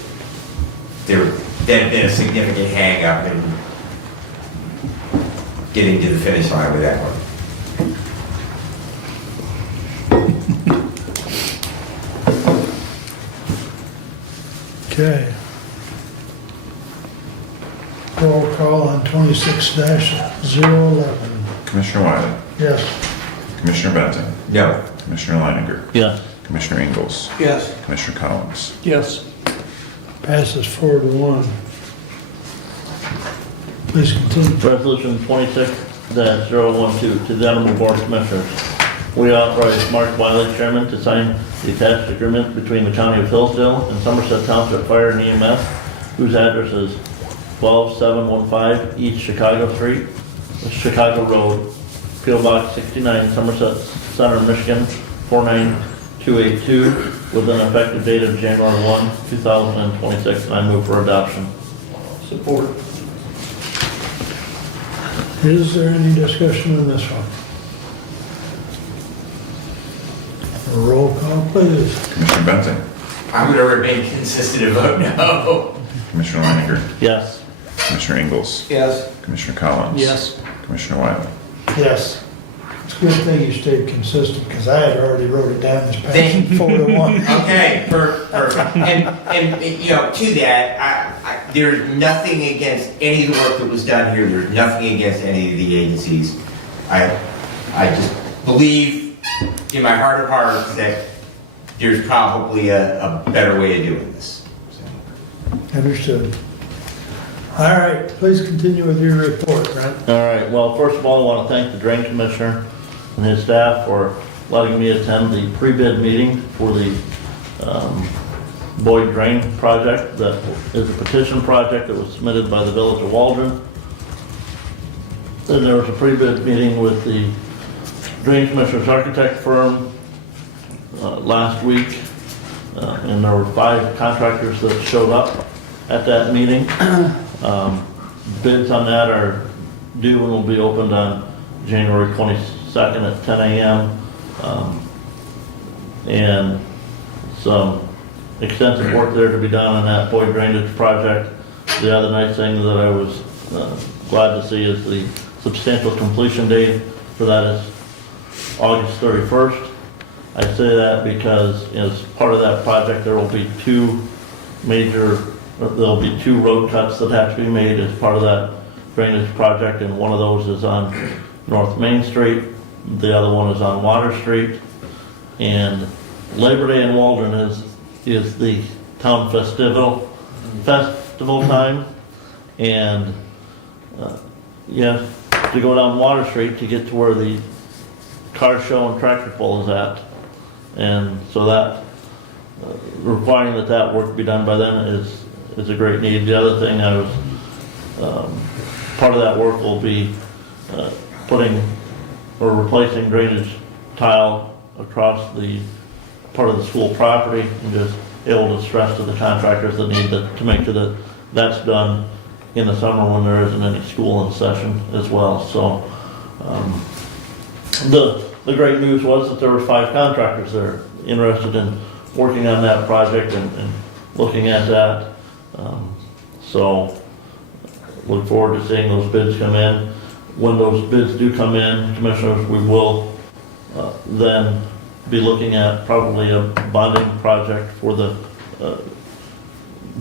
there had been a significant hang up in getting to the finish line with that one. Okay. Roll call on 26-011. Commissioner Wiley? Yes. Commissioner Benzing? No. Commissioner Leininger? Yes. Commissioner Ingalls? Yes. Commissioner Collins? Yes. Passes 4-1. Please continue. Resolution 26-012 to the Animal Board of Commissioners. We authorize Mark Wiley, Chairman, to sign the attached agreement between the County of Hillsdale and Somerset Township Fire and EMS, whose address is 12715 East Chicago Street, Chicago Road, P.O. Box 69, Somerset Center, Michigan 49282, with an effective date of January 1, 2026, and I move for adoption. Support. Is there any discussion on this one? Roll call, please. Commissioner Benzing? I'm going to remain consistent and vote no. Commissioner Leininger? Yes. Commissioner Ingalls? Yes. Commissioner Collins? Yes. Commissioner Wiley? Yes. It's a good thing you stayed consistent, because I had already wrote it down as passing Thank- 4-1. Okay, perfect. And to that, there's nothing against any of the work that was done here. There's nothing against any of the agencies. I just believe in my heart of hearts that there's probably a better way of doing this. So. Understood. All right, please continue with your report, Brent. All right, well, first of all, I want to thank the Drain Commissioner and his staff for letting me attend the pre-bid meeting for the Boyd Drain project. That is a petition project that was submitted by the Village of Waldron. Then there was a pre-bid meeting with the Drain Commissioner's architect firm last week, and there were 5 contractors that showed up at that meeting. Bids on that are due and will be opened on January 22nd at 10 a.m. And some extensive work there to be done on that Boyd drainage project. The other nice thing that I was glad to see is the substantial completion date for that is August 31st. I say that because as part of that project there will be 2 road cuts that have to be made as part of that drainage project, and one of those is on North Main Street, the other one is on Water Street. And Labor Day in Waldron is the town festival time, and you have to go down Water Street to get to where the car show and tractor pull is at, and so that requiring that work be done by then is a great need. The other thing I was part of that work will be putting or replacing drainage tile across the part of the school property, and just able to stress to the contractors that need to make sure that that's done in the summer when there isn't any school in session as well. So the great news was that there were 5 contractors there interested in working on that project and looking at that. So look forward to seeing those bids come in. When those bids do come in, commissioners, we will then be looking at probably a bonding project for the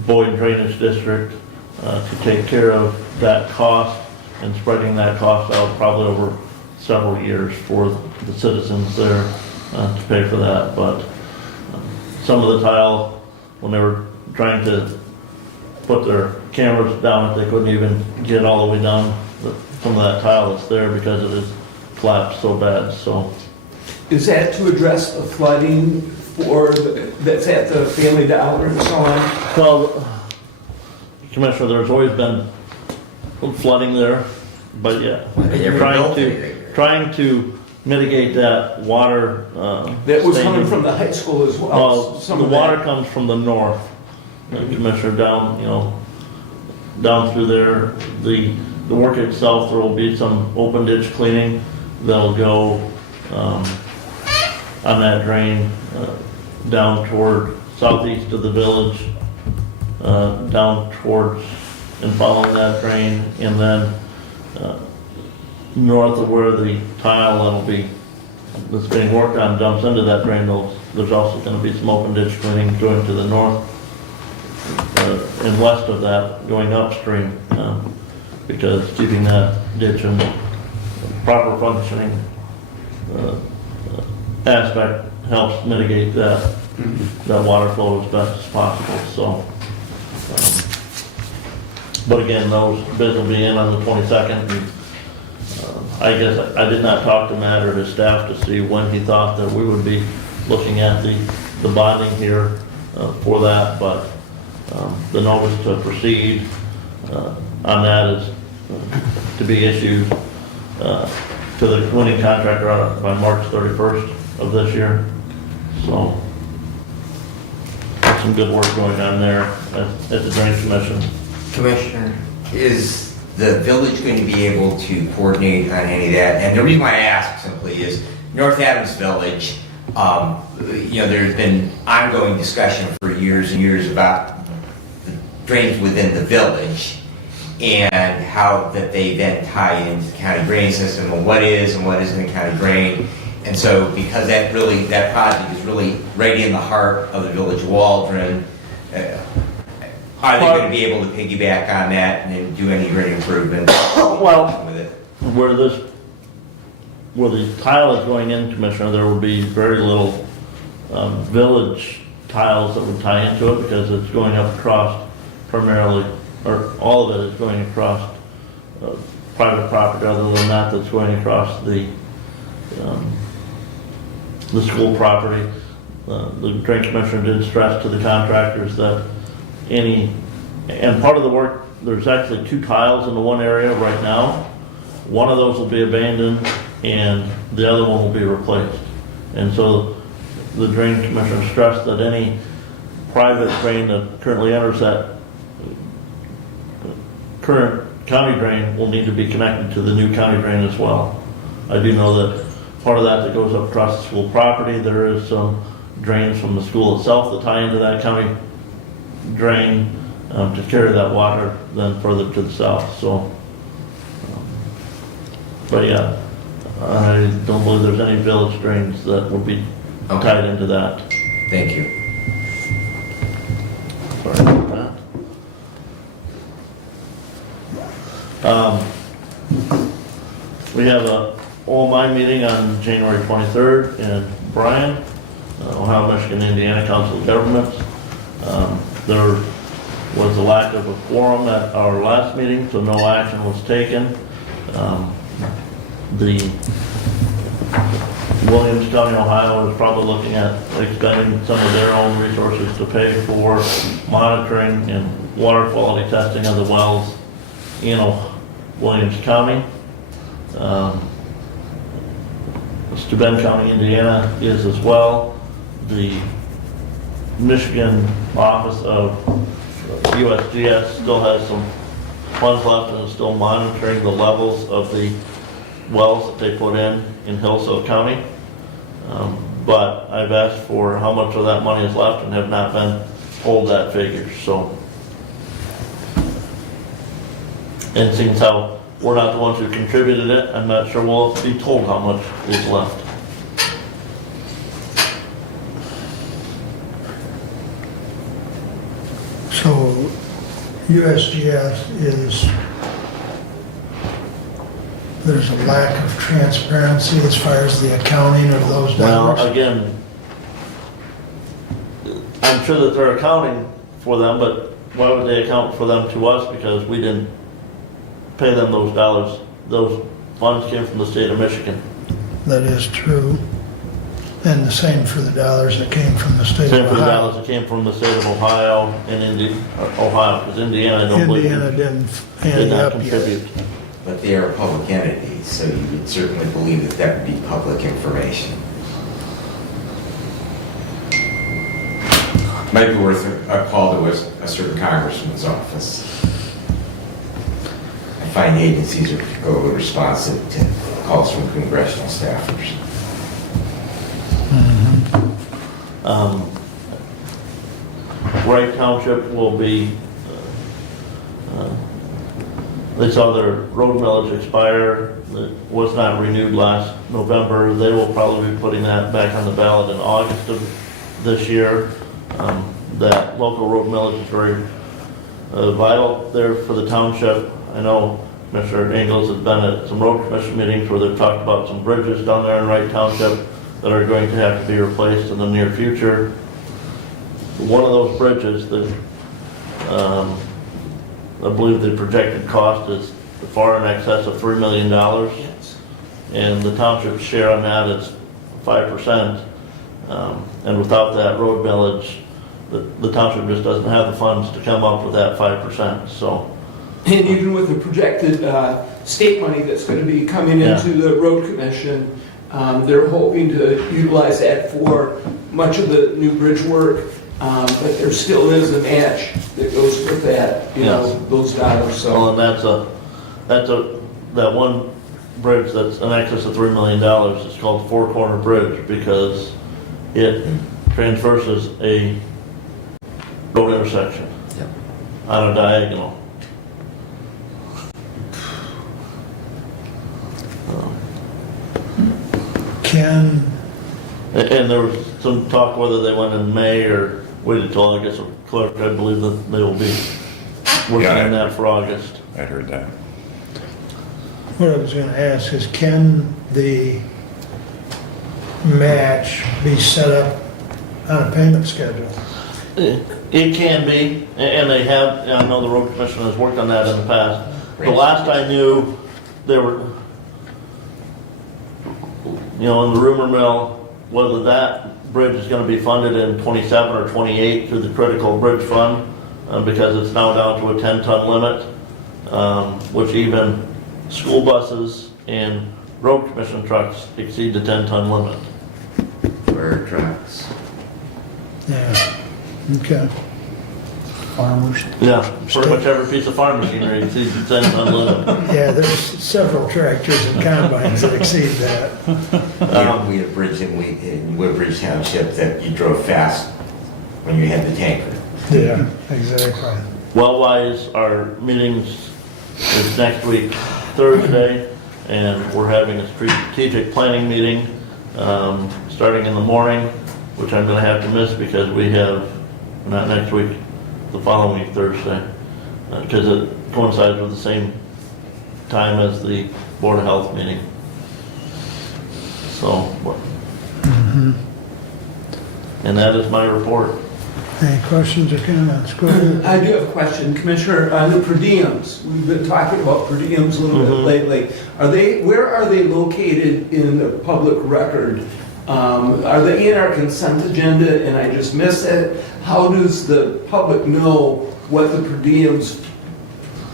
Boyd Drainage District to take care of that cost and spreading that cost out probably over several years for the citizens there to pay for that. But some of the tile, when they were trying to put their cameras down, they couldn't even get all the way down some of that tile that's there because it is collapsed so bad. So, Is that to address the flooding that's at the Family Dollar and so on? well, Commissioner, there's always been flooding there, but yeah, trying to mitigate that water. That was staining. coming from the high school as well. Well, Some the of water that. comes from the north, Commissioner, down through there. The work itself, there will be some open ditch cleaning that'll go on that drain down toward southeast of the village, down towards and following that drain, and then north of where the tile that's being worked on dumps into that drain. There's also going to be some open ditch cleaning going to the north and west of that going upstream, because keeping that ditch in proper functioning aspect helps mitigate that water flow as best as possible. So, but again, those bids will be in on the 22nd. And, I guess I did not talk to Matt or his staff to see when he thought that we would be looking at the bonding here for that, but the notice to proceed on that is to be issued to the winning contractor by March 31st of this year. So some good work going on there at the Drainage Commission. Commissioner, is the village going to be able to coordinate on any of that? And the reason why I ask simply is North Adams Village, there's been ongoing discussion for years and years about the drains within the village and how that they then tie into the county drain system and what is and what isn't a county drain. And so because that project is really right in the heart of the village of Waldron, Are they gonna be able to piggyback on that and do any great improvements Well, with it? where the tile is going in, Commissioner, there would be very little village tiles that would tie into it because it's going up across primarily, or all of it is going across private property. Other than that, that's going across the school property. The Drain Commissioner did stress to the contractors that and part of the work, there's actually 2 tiles in the one area right now. One of those will be abandoned and the other one will be replaced. And so the Drain Commissioner stressed that any private drain that currently enters that current county drain will need to be connected to the new county drain as well. I do know that part of that goes up across the school property. There is some drains from the school itself that tie into that county drain to carry that water then further to the south. So, but yeah, I don't believe there's any village drains that would be tied into that. Thank you. Sorry about that. We have a OMI meeting on January 23rd in Bryan, Ohio, Michigan, Indiana Council of Governments. There was a lack of a quorum at our last meeting, so no action was taken. The Williams County, Ohio is probably looking at expending some of their own resources to pay for monitoring and water quality testing of the wells in Williams County. Steuben County, Indiana is as well. The Michigan office of USGS still has some funds left and is still monitoring the levels of the wells that they put in Hillsdale County. But I've asked for how much of that money is left and have not been told that figure. So, and seeing how we're not the ones who contributed it, I'm not sure we'll be told how much is left. So USGS there's a lack of transparency as far as the accounting of those dollars? Well, again, I'm sure that they're accounting for them, but why would they account for them to us? Because we didn't pay them those dollars. Those funds came from the state of Michigan. That is true. And the same for the dollars that came from the state Same of for the Ohio. dollars that came from the state of Ohio and Ohio, because Indiana, I don't believe, Indiana didn't did hand not up yet. contribute. But they are public entities, so you would certainly believe that that would be public information. Might be worth a call to a certain congressman's office. I find agencies are particularly responsive to calls from congressional staffers. Wright Township will be, they saw their road millage expire. It was not renewed last November. They will probably be putting that back on the ballot in August of this year. That local road millage is very vital there for the township. I know Commissioner Ingles has been at some road commission meetings where they've talked about some bridges down there in Wright Township that are going to have to be replaced in the near future. One of those bridges that I believe the projected cost is far in excess of $3 million. And the township's share on that is 5%. And without that road millage, the township just doesn't have the funds to come up with that 5%. So, And even with the projected state money that's going to be coming into the road commission, they're hoping to utilize that for much of the new bridge work. But there still is a match that goes with that, those dollars. So. well, and that one bridge that's in excess of $3 million is called Four Corner Bridge because it transverses a road intersection on a diagonal. Ken, And there was some talk whether they went in May or wait until August. Clerk, I believe that they will be working Yeah. on that for August. I'd heard that. What I was gonna ask is, can the match be set up on a payment schedule? It can be, and they have, I know the road commission has worked on that in the past. The last I knew, there were, in the rumor mill, whether that bridge is gonna be funded in 27 or 28 through the critical bridge fund, because it's now down to a 10-ton limit, which even school buses and road commission trucks exceed the 10-ton limit. For trucks. Yeah, okay. Farmers. Yeah, pretty much every piece of farm machinery exceeds the 10-ton limit. Yeah, there's several tractors and combines that exceed that. We had a bridge in Woodbridge Township that you drove fast when you had the tanker. Yeah, exactly. Well-wise, our meetings is next week, Thursday, and we're having a strategic planning meeting starting in the morning, which I'm going to have to miss because we have, not next week, the following week, Thursday, because it coincides with the same time as the Board of Health meeting. So, and that is my report. Any questions or comments? Go ahead. I do have a question, Commissioner, on the per diems. We've been talking about per diems a little bit lately. Where are they located in the public record? Are they in our consent agenda and I just missed it? How does the public know what the per diems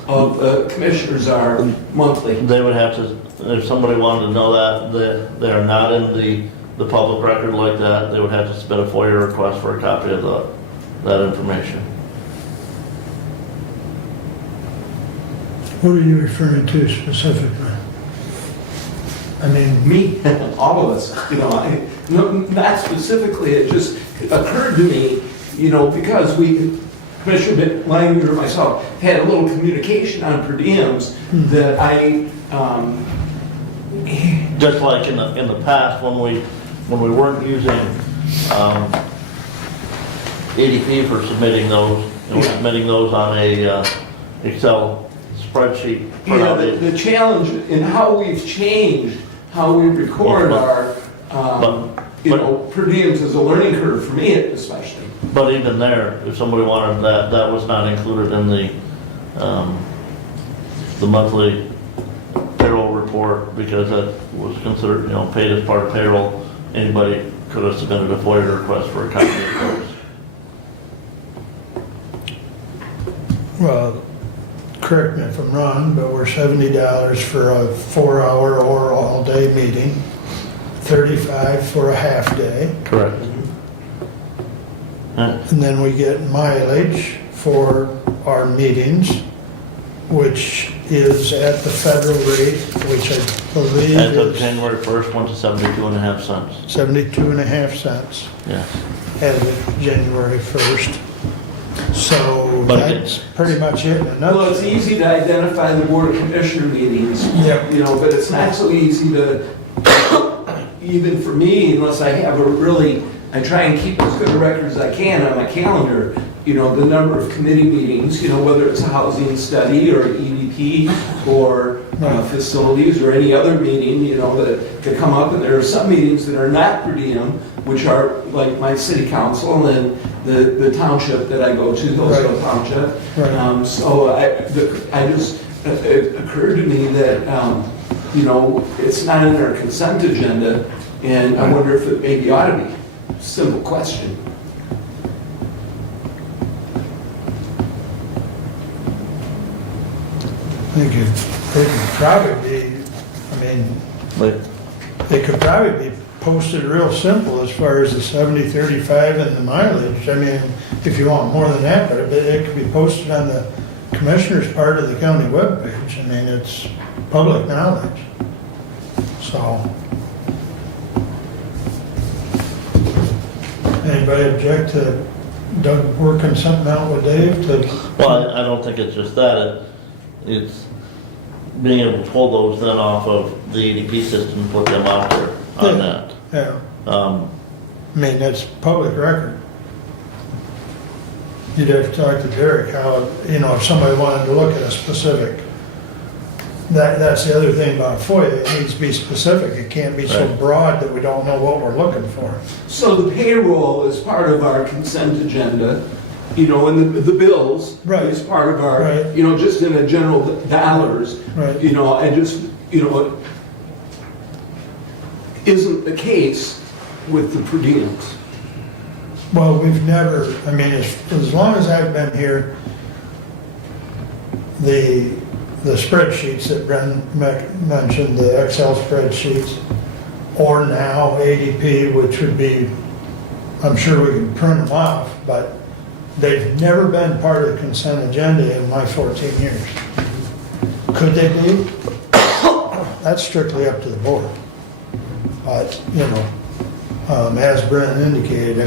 of the commissioners are monthly? They would have to, if somebody wanted to know that they are not in the public record like that, they would have to submit a FOIA request for a copy of that information. What are you referring to specifically? I mean, Me, all of us, not specifically, it just occurred to me, because Commissioner Langer and myself had a little communication on per diems that Just like in the past, when we weren't using ADP for submitting those, submitting those on a Excel spreadsheet. the challenge in how we've changed how we record our, per diems is a learning curve for me especially. But even there, if somebody wanted that was not included in the monthly payroll report because that was considered, paid as part of payroll. Anybody could have submitted a FOIA request for a copy of those. well, correct me if I'm wrong, but we're $70 for a 4-hour or all-day meeting, $35 for a half-day, Correct. and then we get mileage for our meetings, which is at the federal rate, which I believe As of is January 1st, went to 72.5 cents. 72.5 cents Yes. as of January 1st. So But that's pretty much it in a Well, it's nutshell. easy to identify the Board of Commissioner meetings, Yep. but it's not so easy to, even for me, unless I have I try and keep as good a record as I can on my calendar, the number of committee meetings, whether it's a housing study or EDP or facilities or any other meeting, that come up. And there are some meetings that are not per diem, which are like my city council and the township that I go to, Hillsdale Township. Right. It occurred to me that, it's not in our consent agenda, and I wonder if it maybe ought to be. Simple question. They could probably be, they could probably be posted real simple as far as the 70, 35 and the mileage. If you want more than that, but it could be posted on the commissioner's part of the county webpage. It's public knowledge. So, anybody object to Doug working something out with Dave to? Well, I don't think it's just that. It's being able to pull those then off of the ADP system and put them out there on that. Yeah. That's public record. You'd have to talk to Derek how, if somebody wanted to look at a specific, that's the other thing about FOIA, it needs to be specific. It can't be so Right. broad that we don't know what we're looking for. So the payroll is part of our consent agenda, and the bills Right. is part of our, Right. just in a general dollars, Right. and just, isn't the case with the per diems. Well, we've never, as long as I've been here, the spreadsheets that Bren mentioned, the Excel spreadsheets, or now ADP, which would be, I'm sure we can print them off, but they've never been part of the consent agenda in my 14 years. Could they be? That's strictly up to the board. But, as Brennan indicated,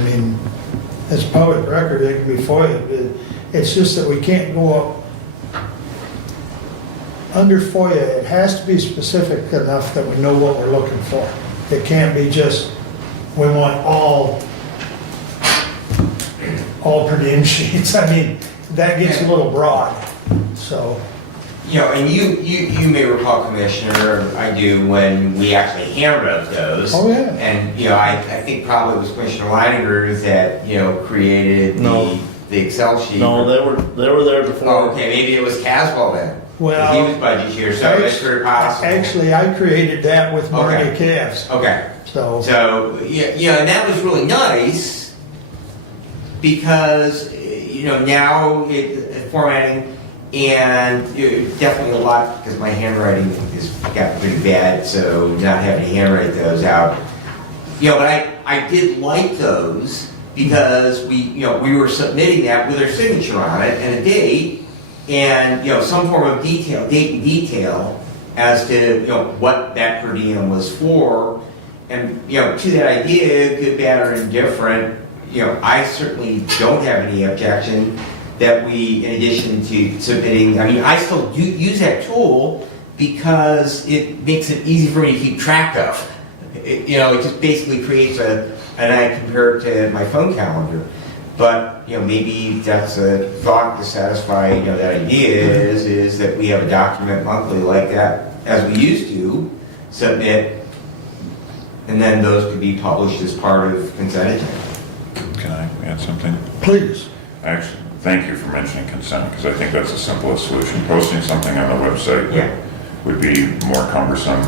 it's public record, it can be FOIA. It's just that we can't go up. Under FOIA, it has to be specific enough that we know what we're looking for. It can't be just, we want all per diem sheets. That gets a little broad, so. And you may recall, Commissioner, I do, when we actually hand wrote those. Oh, yeah. And, I think probably it was Commissioner Leininger that, created No. the Excel sheet. No, they were there before. Oh, okay, maybe it was Caswell then. Well, He was budget chair, so it's very possible. Actually, I created that with Marty Okay. Cass, Okay. so. So, and that was really nice because, now formatting and definitely a lot, because my handwriting has got pretty bad, so not having to handwrite those out. But I did like those because we were submitting that with our signature on it and a date and, some form of date and detail as to, what that per diem was for. And, to that idea, good, bad, or indifferent, I certainly don't have any objection that we, in addition to submitting, I still do use that tool because it makes it easy for me to keep track of. It just basically creates and I compare it to my phone calendar. But, maybe that's a thought to satisfy, that idea is that we have a document monthly like that, as we used to submit, and then those could be published as part of consent agenda. Can I add something? Please. Actually, thank you for mentioning consent, because I think that's the simplest solution. Posting something on the website would be more cumbersome.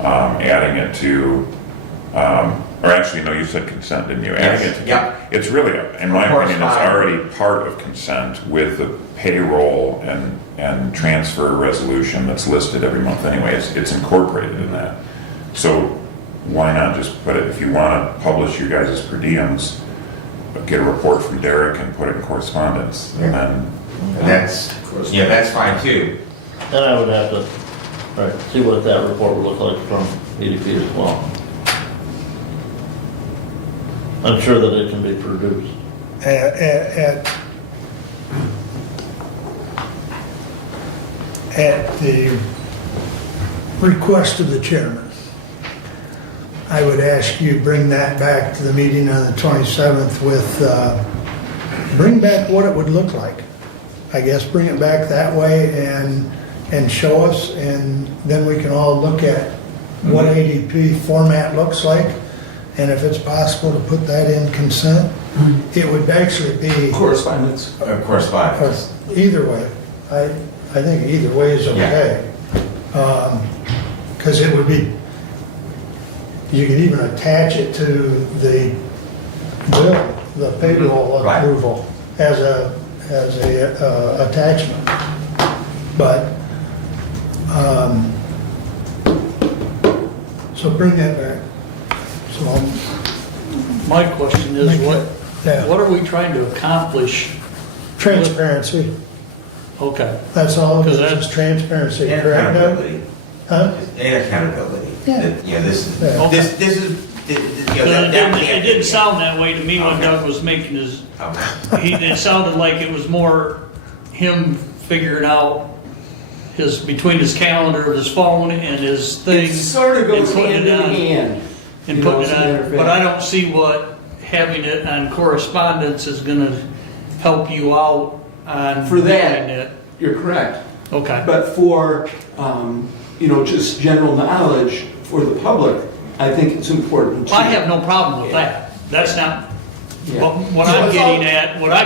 Adding it to, or actually, no, you said consent, didn't you? Adding it to, it's really, in my opinion, it's already part of consent with the payroll and transfer resolution that's listed every month anyway. It's incorporated in that. So why not just put it, if you want to publish your guys' per diems, get a report from Derek and put it in correspondence, and then. That's fine too. And I would have to, see what that report would look like from EDP as well. I'm sure that it can be produced. At the request of the chairman, I would ask you bring that back to the meeting on the 27th with, bring back what it would look like. I guess bring it back that way and show us, and then we can all look at what ADP format looks like. And if it's possible to put that in consent, it would actually be. Correspondence. Correspondence. Either way. I think either way is okay. Because it would be, you could even attach it to the bill, the payroll approval as a attachment. But, so bring that back. So My question is, what are we trying to accomplish? transparency, Okay. that's all it Because is transparency, And correct? Doug? accountability. Huh? And accountability. Yeah. This is, Yeah. this is, It didn't sound that way to me when Doug was making his, it sounded like it was more him figuring out between his calendar, his phone and his thing. It sort of goes and putting hand it in on- hand. And You know, putting as it a matter on, of but fact. I don't see what having it on correspondence is gonna help you out on For that. doing it. You're correct. Okay. But for, just general knowledge for the public, I think it's important to. I have no problem with that. That's not, Yeah. but what I'm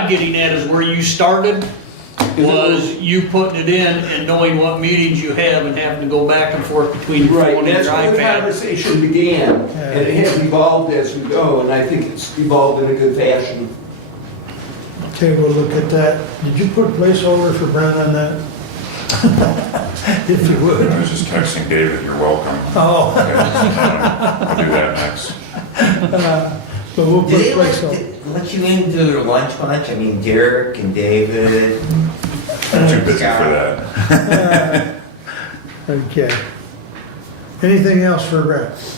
getting at is where you started was you putting it in and knowing what meetings you have and having to go back and forth between your Right, phone and that's your where the iPad. conversation began, and it has evolved as we go, and I think it's evolved in a good fashion. Okay, we'll look at that. Did you put a placeholder for Brent on that? If you would. I was just texting David, you're welcome. Oh. I'll do that next. But we'll put Did a they placeholder. let you into their lunch bunch? I mean, Derek and David. I'm too busy for that. Okay. Anything else for Brent?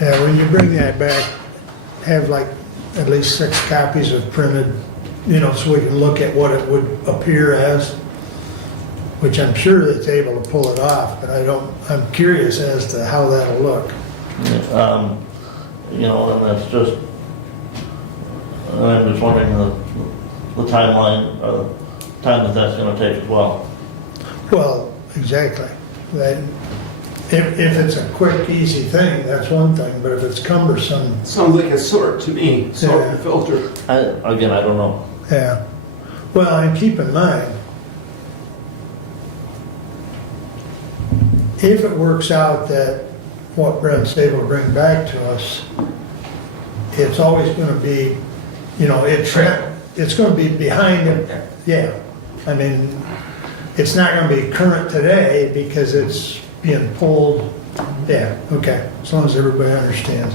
Yeah, when you bring that back, have like at least 6 copies of printed, so we can look at what it would appear as, which I'm sure that's able to pull it off, but I'm curious as to how that'll look. And that's just, I'm just wondering the timeline, time that's gonna take as well. Well, exactly. If it's a quick, easy thing, that's one thing, but if it's cumbersome, Sounds like a sort to me, sort Yeah. and filter. I don't know. yeah. Well, and keep in mind, if it works out that what Brent's able to bring back to us, it's always gonna be, it's gonna be behind it. Yeah. I mean, it's not gonna be current today because it's being pulled. Yeah, okay, as long as everybody understands.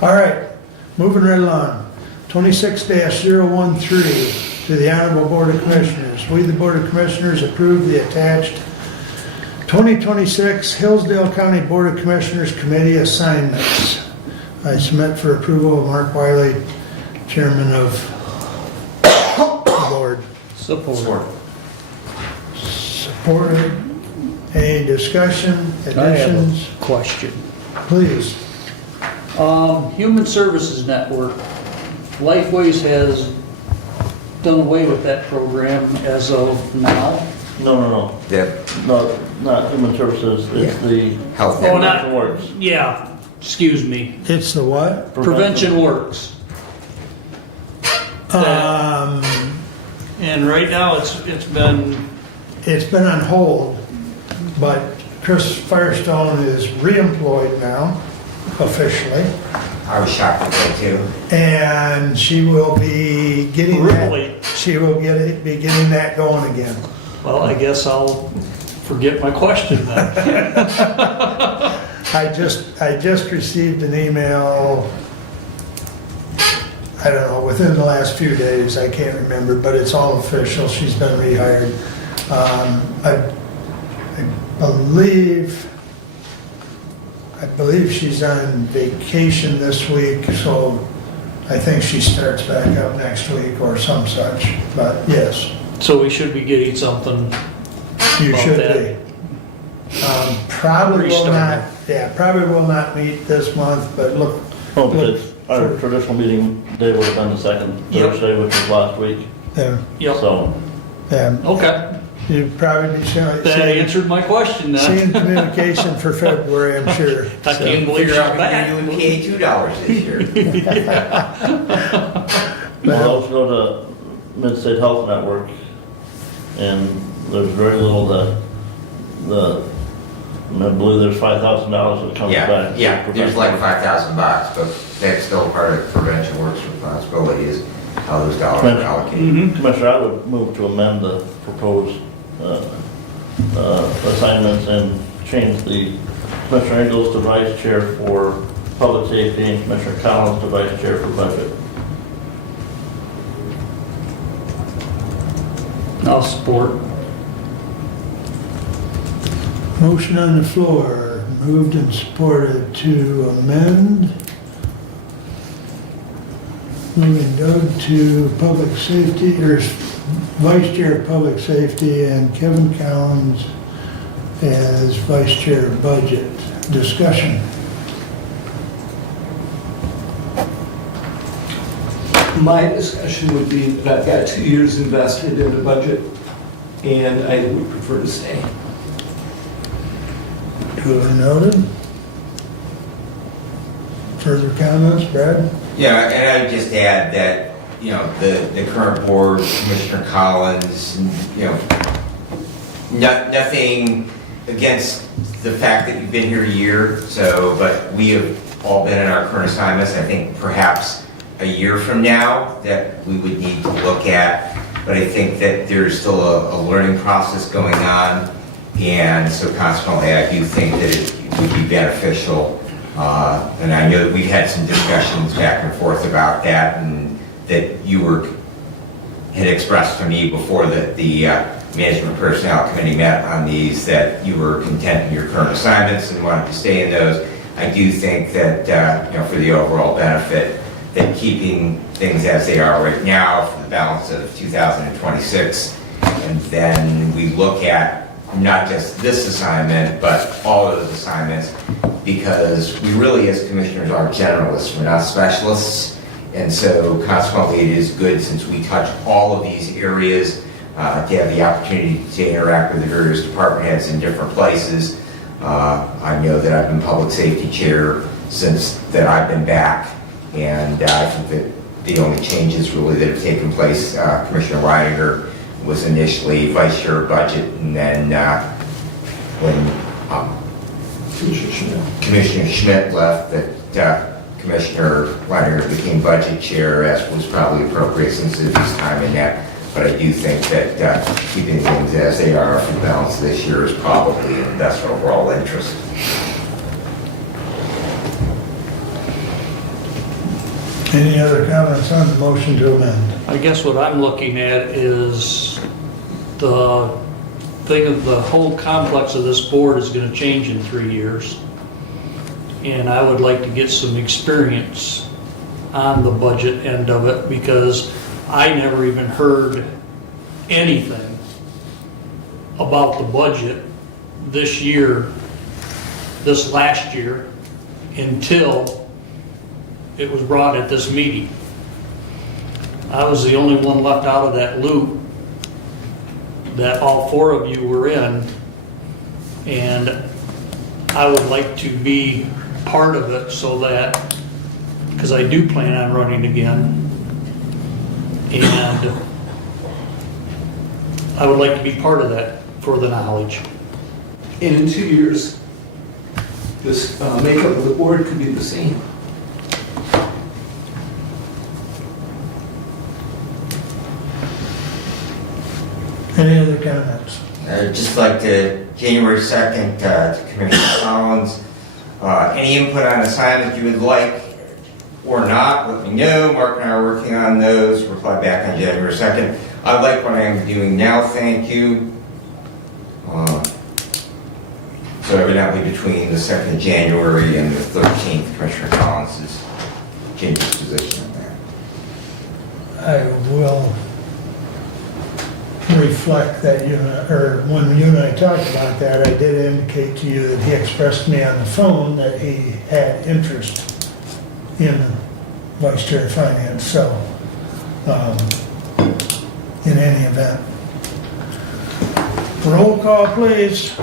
All right, moving right along. 26-013 to the Honorable Board of Commissioners. We, the Board of Commissioners, approve the attached 2026 Hillsdale County Board of Commissioners Committee assignments. I submit for approval of Mark Wiley, Chairman of the Board. Support. Supported. Any discussion, I have additions? a question. Please. Human Services Network, Lifeways has done away with that program as of now. No. No, not human services, it's the Health. Oh, not- Prevention Works. Yeah, excuse me. It's the what? Prevention Works. And right now, it's been, It's been on hold, but Chris Firestone is reemployed now, officially, I was shocked at that too. and she will be getting Really? that, she will be getting that going again. well, I guess I'll forget my question then. I just received an email, I don't know, within the last few days, I can't remember, but it's all official, she's been rehired. I believe she's on vacation this week, so I think she starts back up next week or some such, but yes, So we should be getting something you about should that. be. Probably will Restart. probably will not meet this month, but look. Oh, look because our for- traditional meeting day would have been the second Yep. Thursday, which was last week, Yeah, Yep, so. okay. you'd probably be That seeing answered my question then. communication for February, I'm sure. I So- can't believe you're out You're back. doing PA $2 this year. We'll also go to Mid-State Health Network, and there's very little I believe there's $5,000 that comes back. There's like $5,000, but that's still part of Prevention Works' responsibility is how those dollars are allocated. Commissioner, I would move to amend the proposed assignments and change the Commissioner Engels to Vice Chair for Public Safety and Commissioner Collins to Vice Chair for Budget. I'll support. Motion on the floor, moved and supported to amend. Moving Doug to Public Safety, or Vice Chair of Public Safety, and Kevin Collins as Vice Chair of Budget. Discussion. My discussion would be that I've got 2 years invested in the budget, and I would prefer to stay. Duly noted. Further comments, Brad? Yeah, and I'd just add that, the current board, Commissioner Collins, nothing against the fact that you've been here a year, but we have all been in our current assignments. I think perhaps a year from now that we would need to look at, but I think that there's still a learning process going on, and so consequently I do think that it would be beneficial. And I know that we've had some discussions back and forth about that, and that you had expressed to me before that the Management Personnel Committee met on these, that you were content in your current assignments and wanted to stay in those. I do think that, for the overall benefit, that keeping things as they are right now for the balance of 2026, and then we look at not just this assignment, but all of those assignments, because we really, as commissioners, are generalists, we're not specialists, and so consequently it is good, since we touch all of these areas, to have the opportunity to interact with the various department heads in different places. I know that I've been public safety chair since that I've been back, and I think that the only changes really that have taken place, Commissioner Reininger was initially vice chair of budget, and then when Commissioner Schmidt left, that Commissioner Reininger became budget chair, as was probably appropriate since it was time in that. But I do think that keeping things as they are for the balance of this year is probably in the best overall interest. Any other comments on the motion to amend? I guess what I'm looking at is the thing of the whole complex of this board is going to change in 3 years. And I would like to get some experience on the budget end of it, because I never even heard anything about the budget this last year, until it was brought at this meeting. I was the only one left out of that loop that all 4 of you were in, and I would like to be part of it, so that, because I do plan on running again, and I would like to be part of that for the knowledge. And in 2 years, this makeup of the board could be the same. Any other comments? I'd just like to, January 2nd, to Commissioner Collins, any input on assignment you would like or not, let me know. Mark and I are working on those. Reply back on January 2nd. I like what I am doing now, thank you. So evidently between the 2nd of January and the 13th, Commissioner Collins has changed his position on that. I will reflect that when you and I talked about that, I did indicate to you that he expressed to me on the phone that he had interest in Vice Chair of Finance, so in any event. Roll call, please.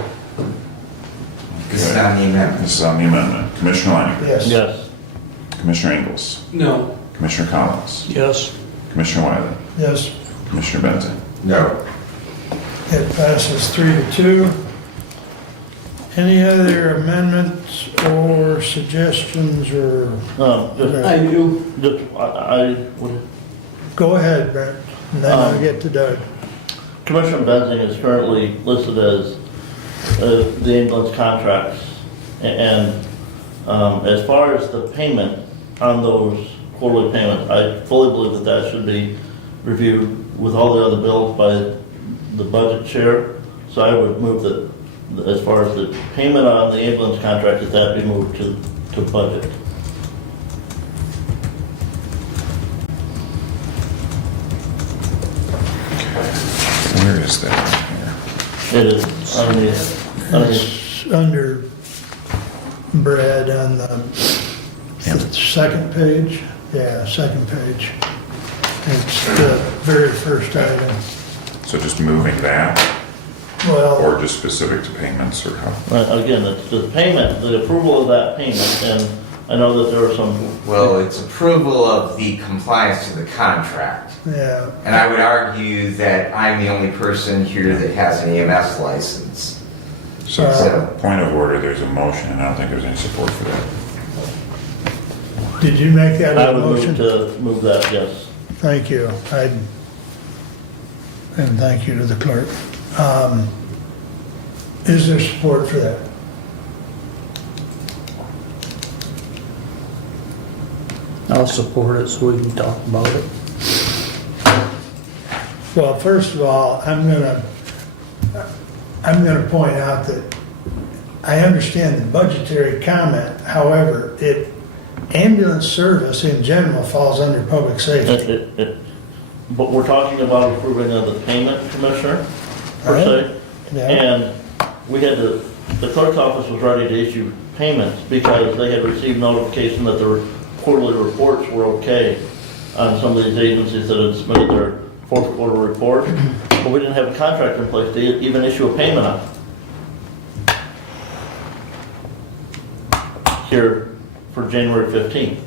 This is on the amendment. This is on the amendment. Commissioner Leininger? Yes. Yes. Commissioner Ingles? No. Commissioner Collins? Yes. Commissioner Wiley? Yes. Commissioner Benton? No. It passes 3-2. Any other amendments or suggestions or? No, just, I do. I would. Go ahead, Brent, and then I'll get to Doug. Commissioner Benzing is currently listed as the ambulance contracts, and as far as the payment on those quarterly payments, I fully believe that should be reviewed with all the other bills by the budget chair. So I would move that, as far as the payment on the ambulance contract, that be moved to budget. Where is that It is underneath. It's under Brad on the second page. Yeah, second page. It's the very first item. So just moving that, Well, or just specific to payments, or how? Again, it's the payment, the approval of that payment, and I know that there are some, Well, it's approval of the compliance to the contract. yeah, And I would argue that I'm the only person here that has an EMS license. So, point of order, there's a motion, and I don't think there's any support for that. did you make that I a would move motion? to move that, yes. Thank you. And thank you to the clerk. Is there support for that? I'll support it so we can talk about it. Well, first of all, I'm gonna point out that I understand the budgetary comment. However, ambulance service in general falls under public safety. But we're talking about approving of the payment, Commissioner, per se. Yeah. And we had the clerk's office was ready to issue payments because they had received notification that their quarterly reports were okay on some of these agencies that had submitted their fourth quarter report. But we didn't have a contract in place to even issue a payment on here for January 15th.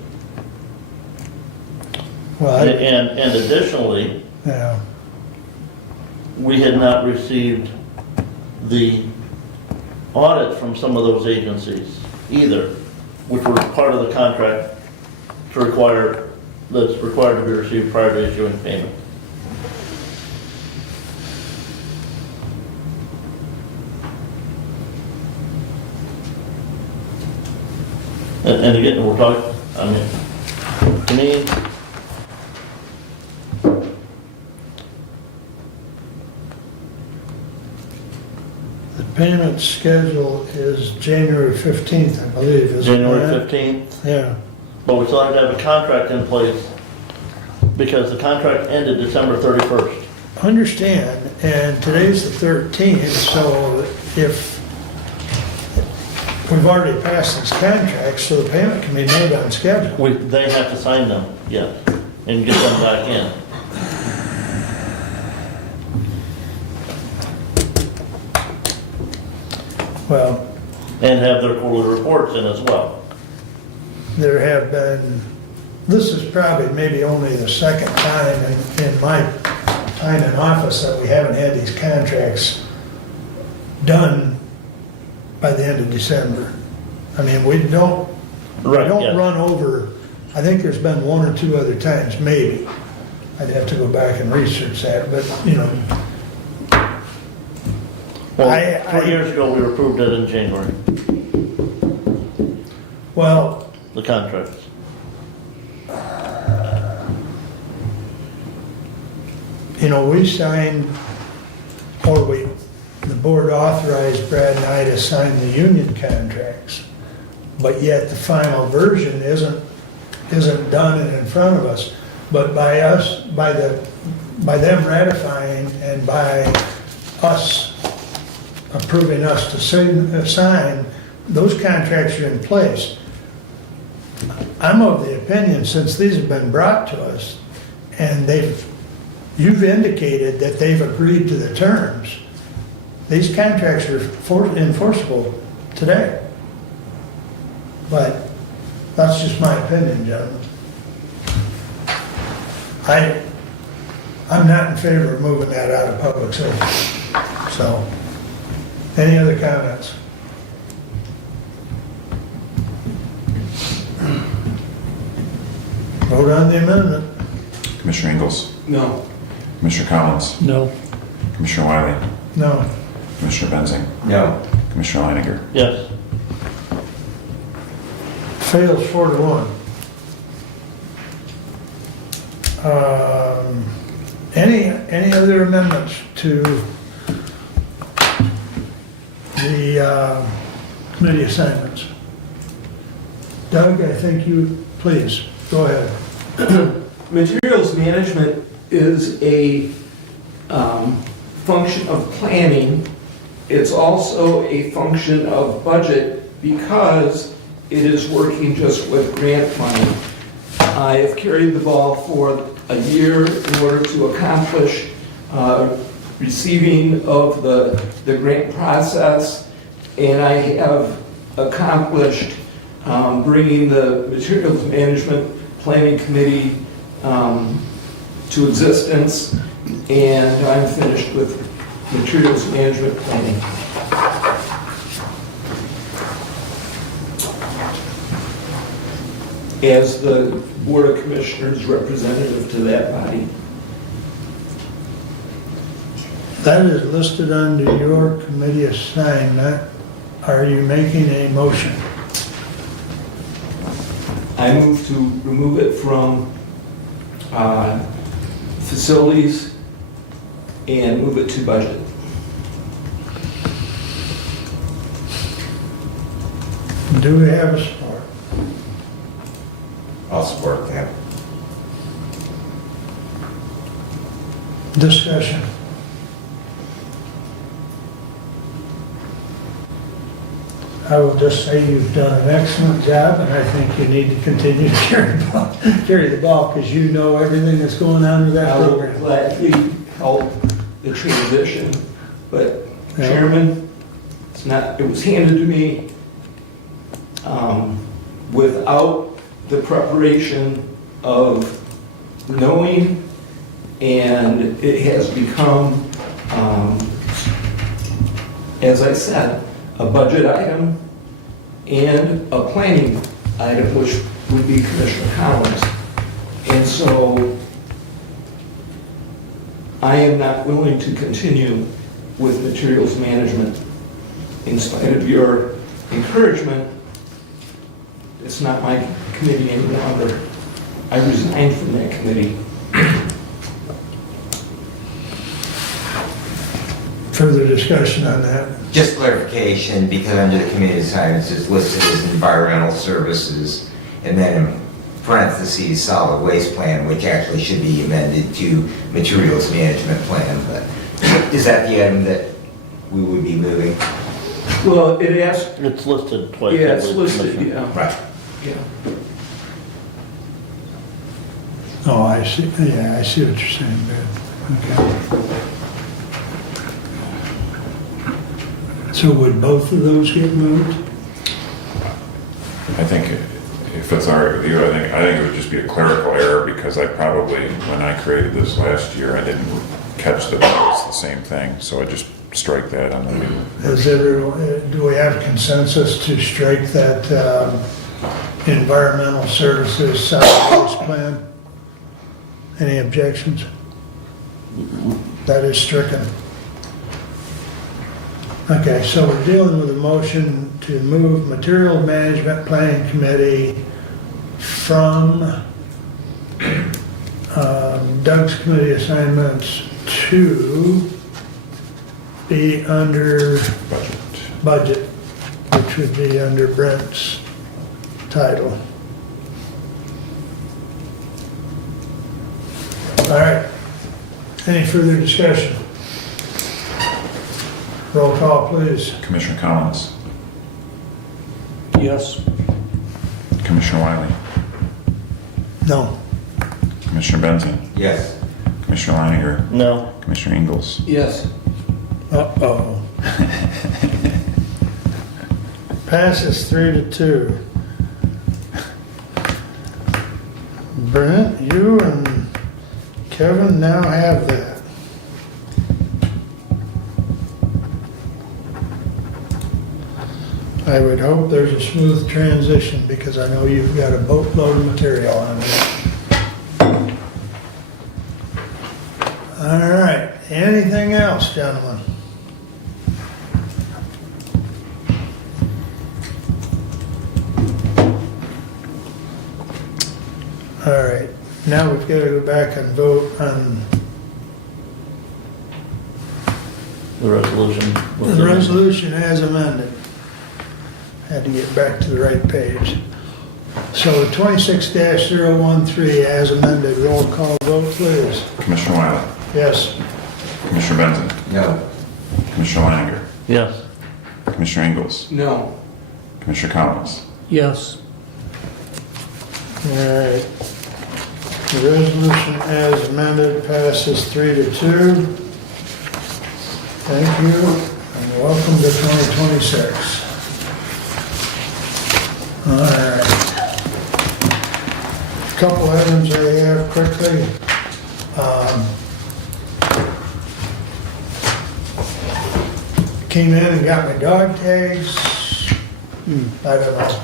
Well, And additionally, yeah. we had not received the audit from some of those agencies either, which were part of the contract that's required to be received prior to issuing payment. And again, we're talking, I mean, to me, The payment schedule is January 15th, I believe, isn't it? January 15th, Yeah. but we still have to have a contract in place because the contract ended December 31st. Understand, and today's the 13th, so if we've already passed this contract, so the payment can be made on schedule. They have to sign them, yes, and get them back in. Well, And have their quarterly reports in as well. there have been, this is probably maybe only the second time in my time in office that we haven't had these contracts done by the end of December. I mean, we don't Right, yeah. run over, I think there's been one or two other times, maybe. I'd have to go back and research that, but, you know, Well, I- 3 years ago, we approved it in January, well, the contracts. you know, we signed, or the board authorized Brad and I to sign the union contracts, but yet the final version isn't done and in front of us. But by them ratifying and by us approving us to sign, those contracts are in place. I'm of the opinion, since these have been brought to us, and you've indicated that they've agreed to the terms, these contracts are enforceable today. But that's just my opinion, gentlemen. I'm not in favor of moving that out of public safety. So, any other comments? Vote on the amendment. Commissioner Ingles, No. Commissioner Collins, No. Commissioner Wiley, No. Commissioner Benzing, No. Commissioner Leininger. Yes. Fails 4-1. Any other amendments to the committee assignments? Doug, I think you, please, go ahead. Materials management is a function of planning. It's also a function of budget because it is working just with grant money. I have carried the ball for a year in order to accomplish receiving of the grant process, and I have accomplished bringing the Materials Management Planning Committee to existence, and I'm finished with Materials Management Planning. As the Board of Commissioners representative to that body. That is listed under your committee assignment. Are you making a motion? I move to remove it from facilities and move it to budget. Do we have a support? I'll support that. Discussion. I will just say you've done an excellent job, and I think you need to continue to carry the ball, because you know everything that's going on with that I will program. gladly help the transition, but Yeah. Chairman, it was handed to me without the preparation of knowing, and it has become, as I said, a budget item and a planning item, which would be Commissioner Collins. And so I am not willing to continue with materials management. In spite of your encouragement, it's not my committee any longer. I resigned from that committee. Further discussion on that? Just clarification, because under the committee assignments is listed as environmental services, and then in parentheses, solid waste plan, which actually should be amended to materials management plan. But is that the item that we would be moving? Well, it asks, It's listed twice. yeah, I it's believe, listed, Commissioner. yeah. Right. Yeah. Oh, I see, yeah, I see what you're saying, Ben. Okay. So would both of those get moved? I think if it's all right with you, I think it would just be a clerical error, because I probably, when I created this last year, I didn't catch that it was the same thing, so I just strike that on the new. Is everyone, do we have consensus to strike that environmental services solid waste plan? Any objections? That is stricken. Okay, so we're dealing with a motion to move Material Management Planning Committee from Doug's committee assignments to be under budget, which would be under Brent's title. All right. Any further discussion? Roll call, please. Commissioner Collins, Yes. Commissioner Wiley, No. Commissioner Benson, Yes. Commissioner Leininger, No. Commissioner Ingalls. Yes. Uh-oh. Passes 3-2. Brent, you and Kevin now have that. I would hope there's a smooth transition, because I know you've got a boatload of material on it. All right, anything else, gentlemen? All right, now we've got to go back and vote on The resolution. the resolution as amended. Had to get back to the right page. So 26-013 as amended, roll call vote, please. Commissioner Wiley, Yes. Commissioner Benson, No. Commissioner Leininger, Yes. Commissioner Ingalls, No. Commissioner Collins. Yes. All right. The resolution as amended passes 3-2. Thank you, and welcome to 2026. All right. Couple items I have quickly. Came in and got my dog tags, I don't know,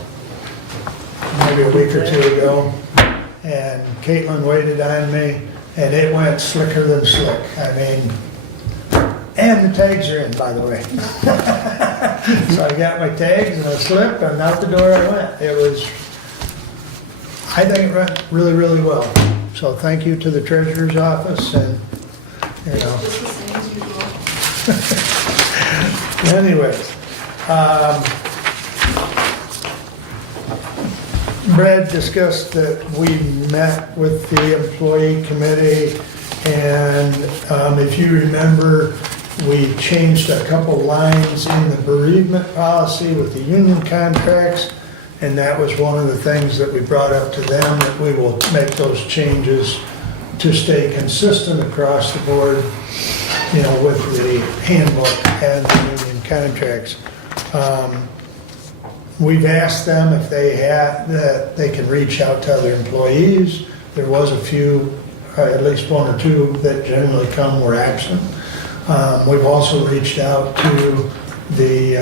maybe a week or two ago. And Caitlin waited on me, and it went slicker than slick. I mean, and the tags are in, by the way. So I got my tags and a slip, and out the door I went. It was, I think it went really, really well. So thank you to the treasurer's office, and, you know. Just the same as usual. Anyways, Brad discussed that we met with the employee committee, and if you remember, we changed a couple lines in the bereavement policy with the union contracts, and that was one of the things that we brought up to them, that we will make those changes to stay consistent across the board, you know, with the handbook and the union contracts. We've asked them if they have, that they can reach out to other employees. There was a few, at least one or two that generally come were absent. We've also reached out to the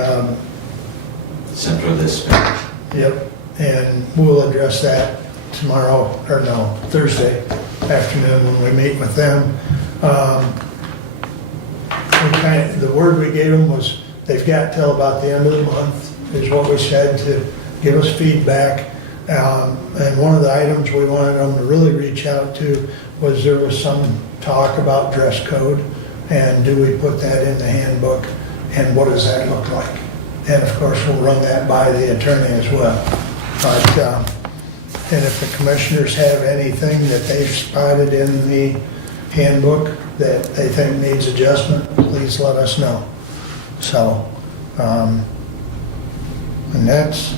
Central Dispatch. Yep, and we'll address that tomorrow, or no, Thursday afternoon when we meet with them. The word we gave them was they've got till about the end of the month, is what we said, to give us feedback. And one of the items we wanted them to really reach out to was there was some talk about dress code, and do we put that in the handbook, and what does that look like? And of course, we'll run that by the attorney as well. But, and if the commissioners have anything that they've spotted in the handbook that they think needs adjustment, please let us know. So, and that's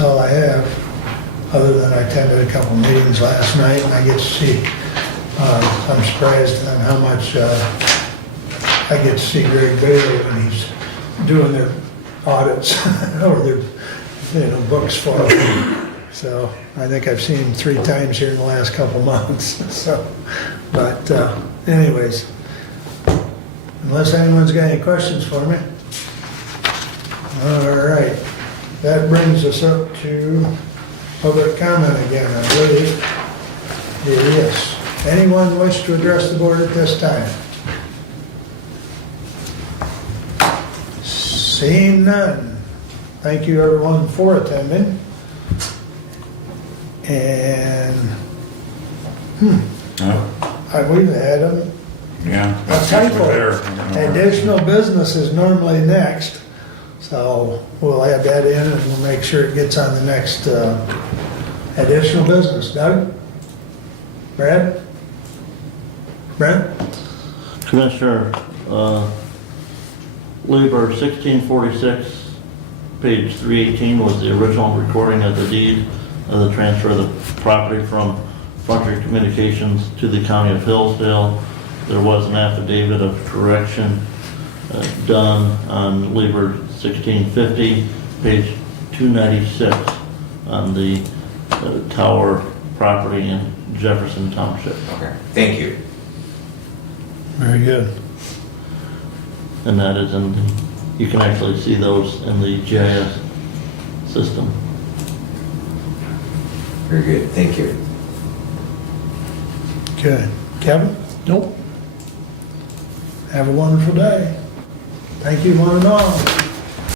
all I have, other than I attended a couple meetings last night, and I get to see, I'm surprised on how much I get to see Greg Bailey when he's doing their audits or their, you know, books for them. So I think I've seen him 3 times here in the last couple months. So, but anyways, unless anyone's got any questions for me. All right, that brings us up to public comment again, I believe. Yes. Anyone wish to address the board at this time? Seeing none. Thank you everyone for attending. And, we've had a typo. Additional business is normally next, so we'll add that in and we'll make sure it gets on the next additional business. Doug? Brad? Brent? Commissioner, Lieber 1646, page 318 was the original recording of the deed of the transfer of the property from Frontier Communications to the County of Hillsdale. There was an affidavit of correction done on Lieber 1650, page 296 on the tower property in Jefferson Township. Okay, thank you. Very good. And that is in the, you can actually see those in the GIS system. Very good, thank you. Okay. Kevin? Nope. Have a wonderful day. Thank you, one and all.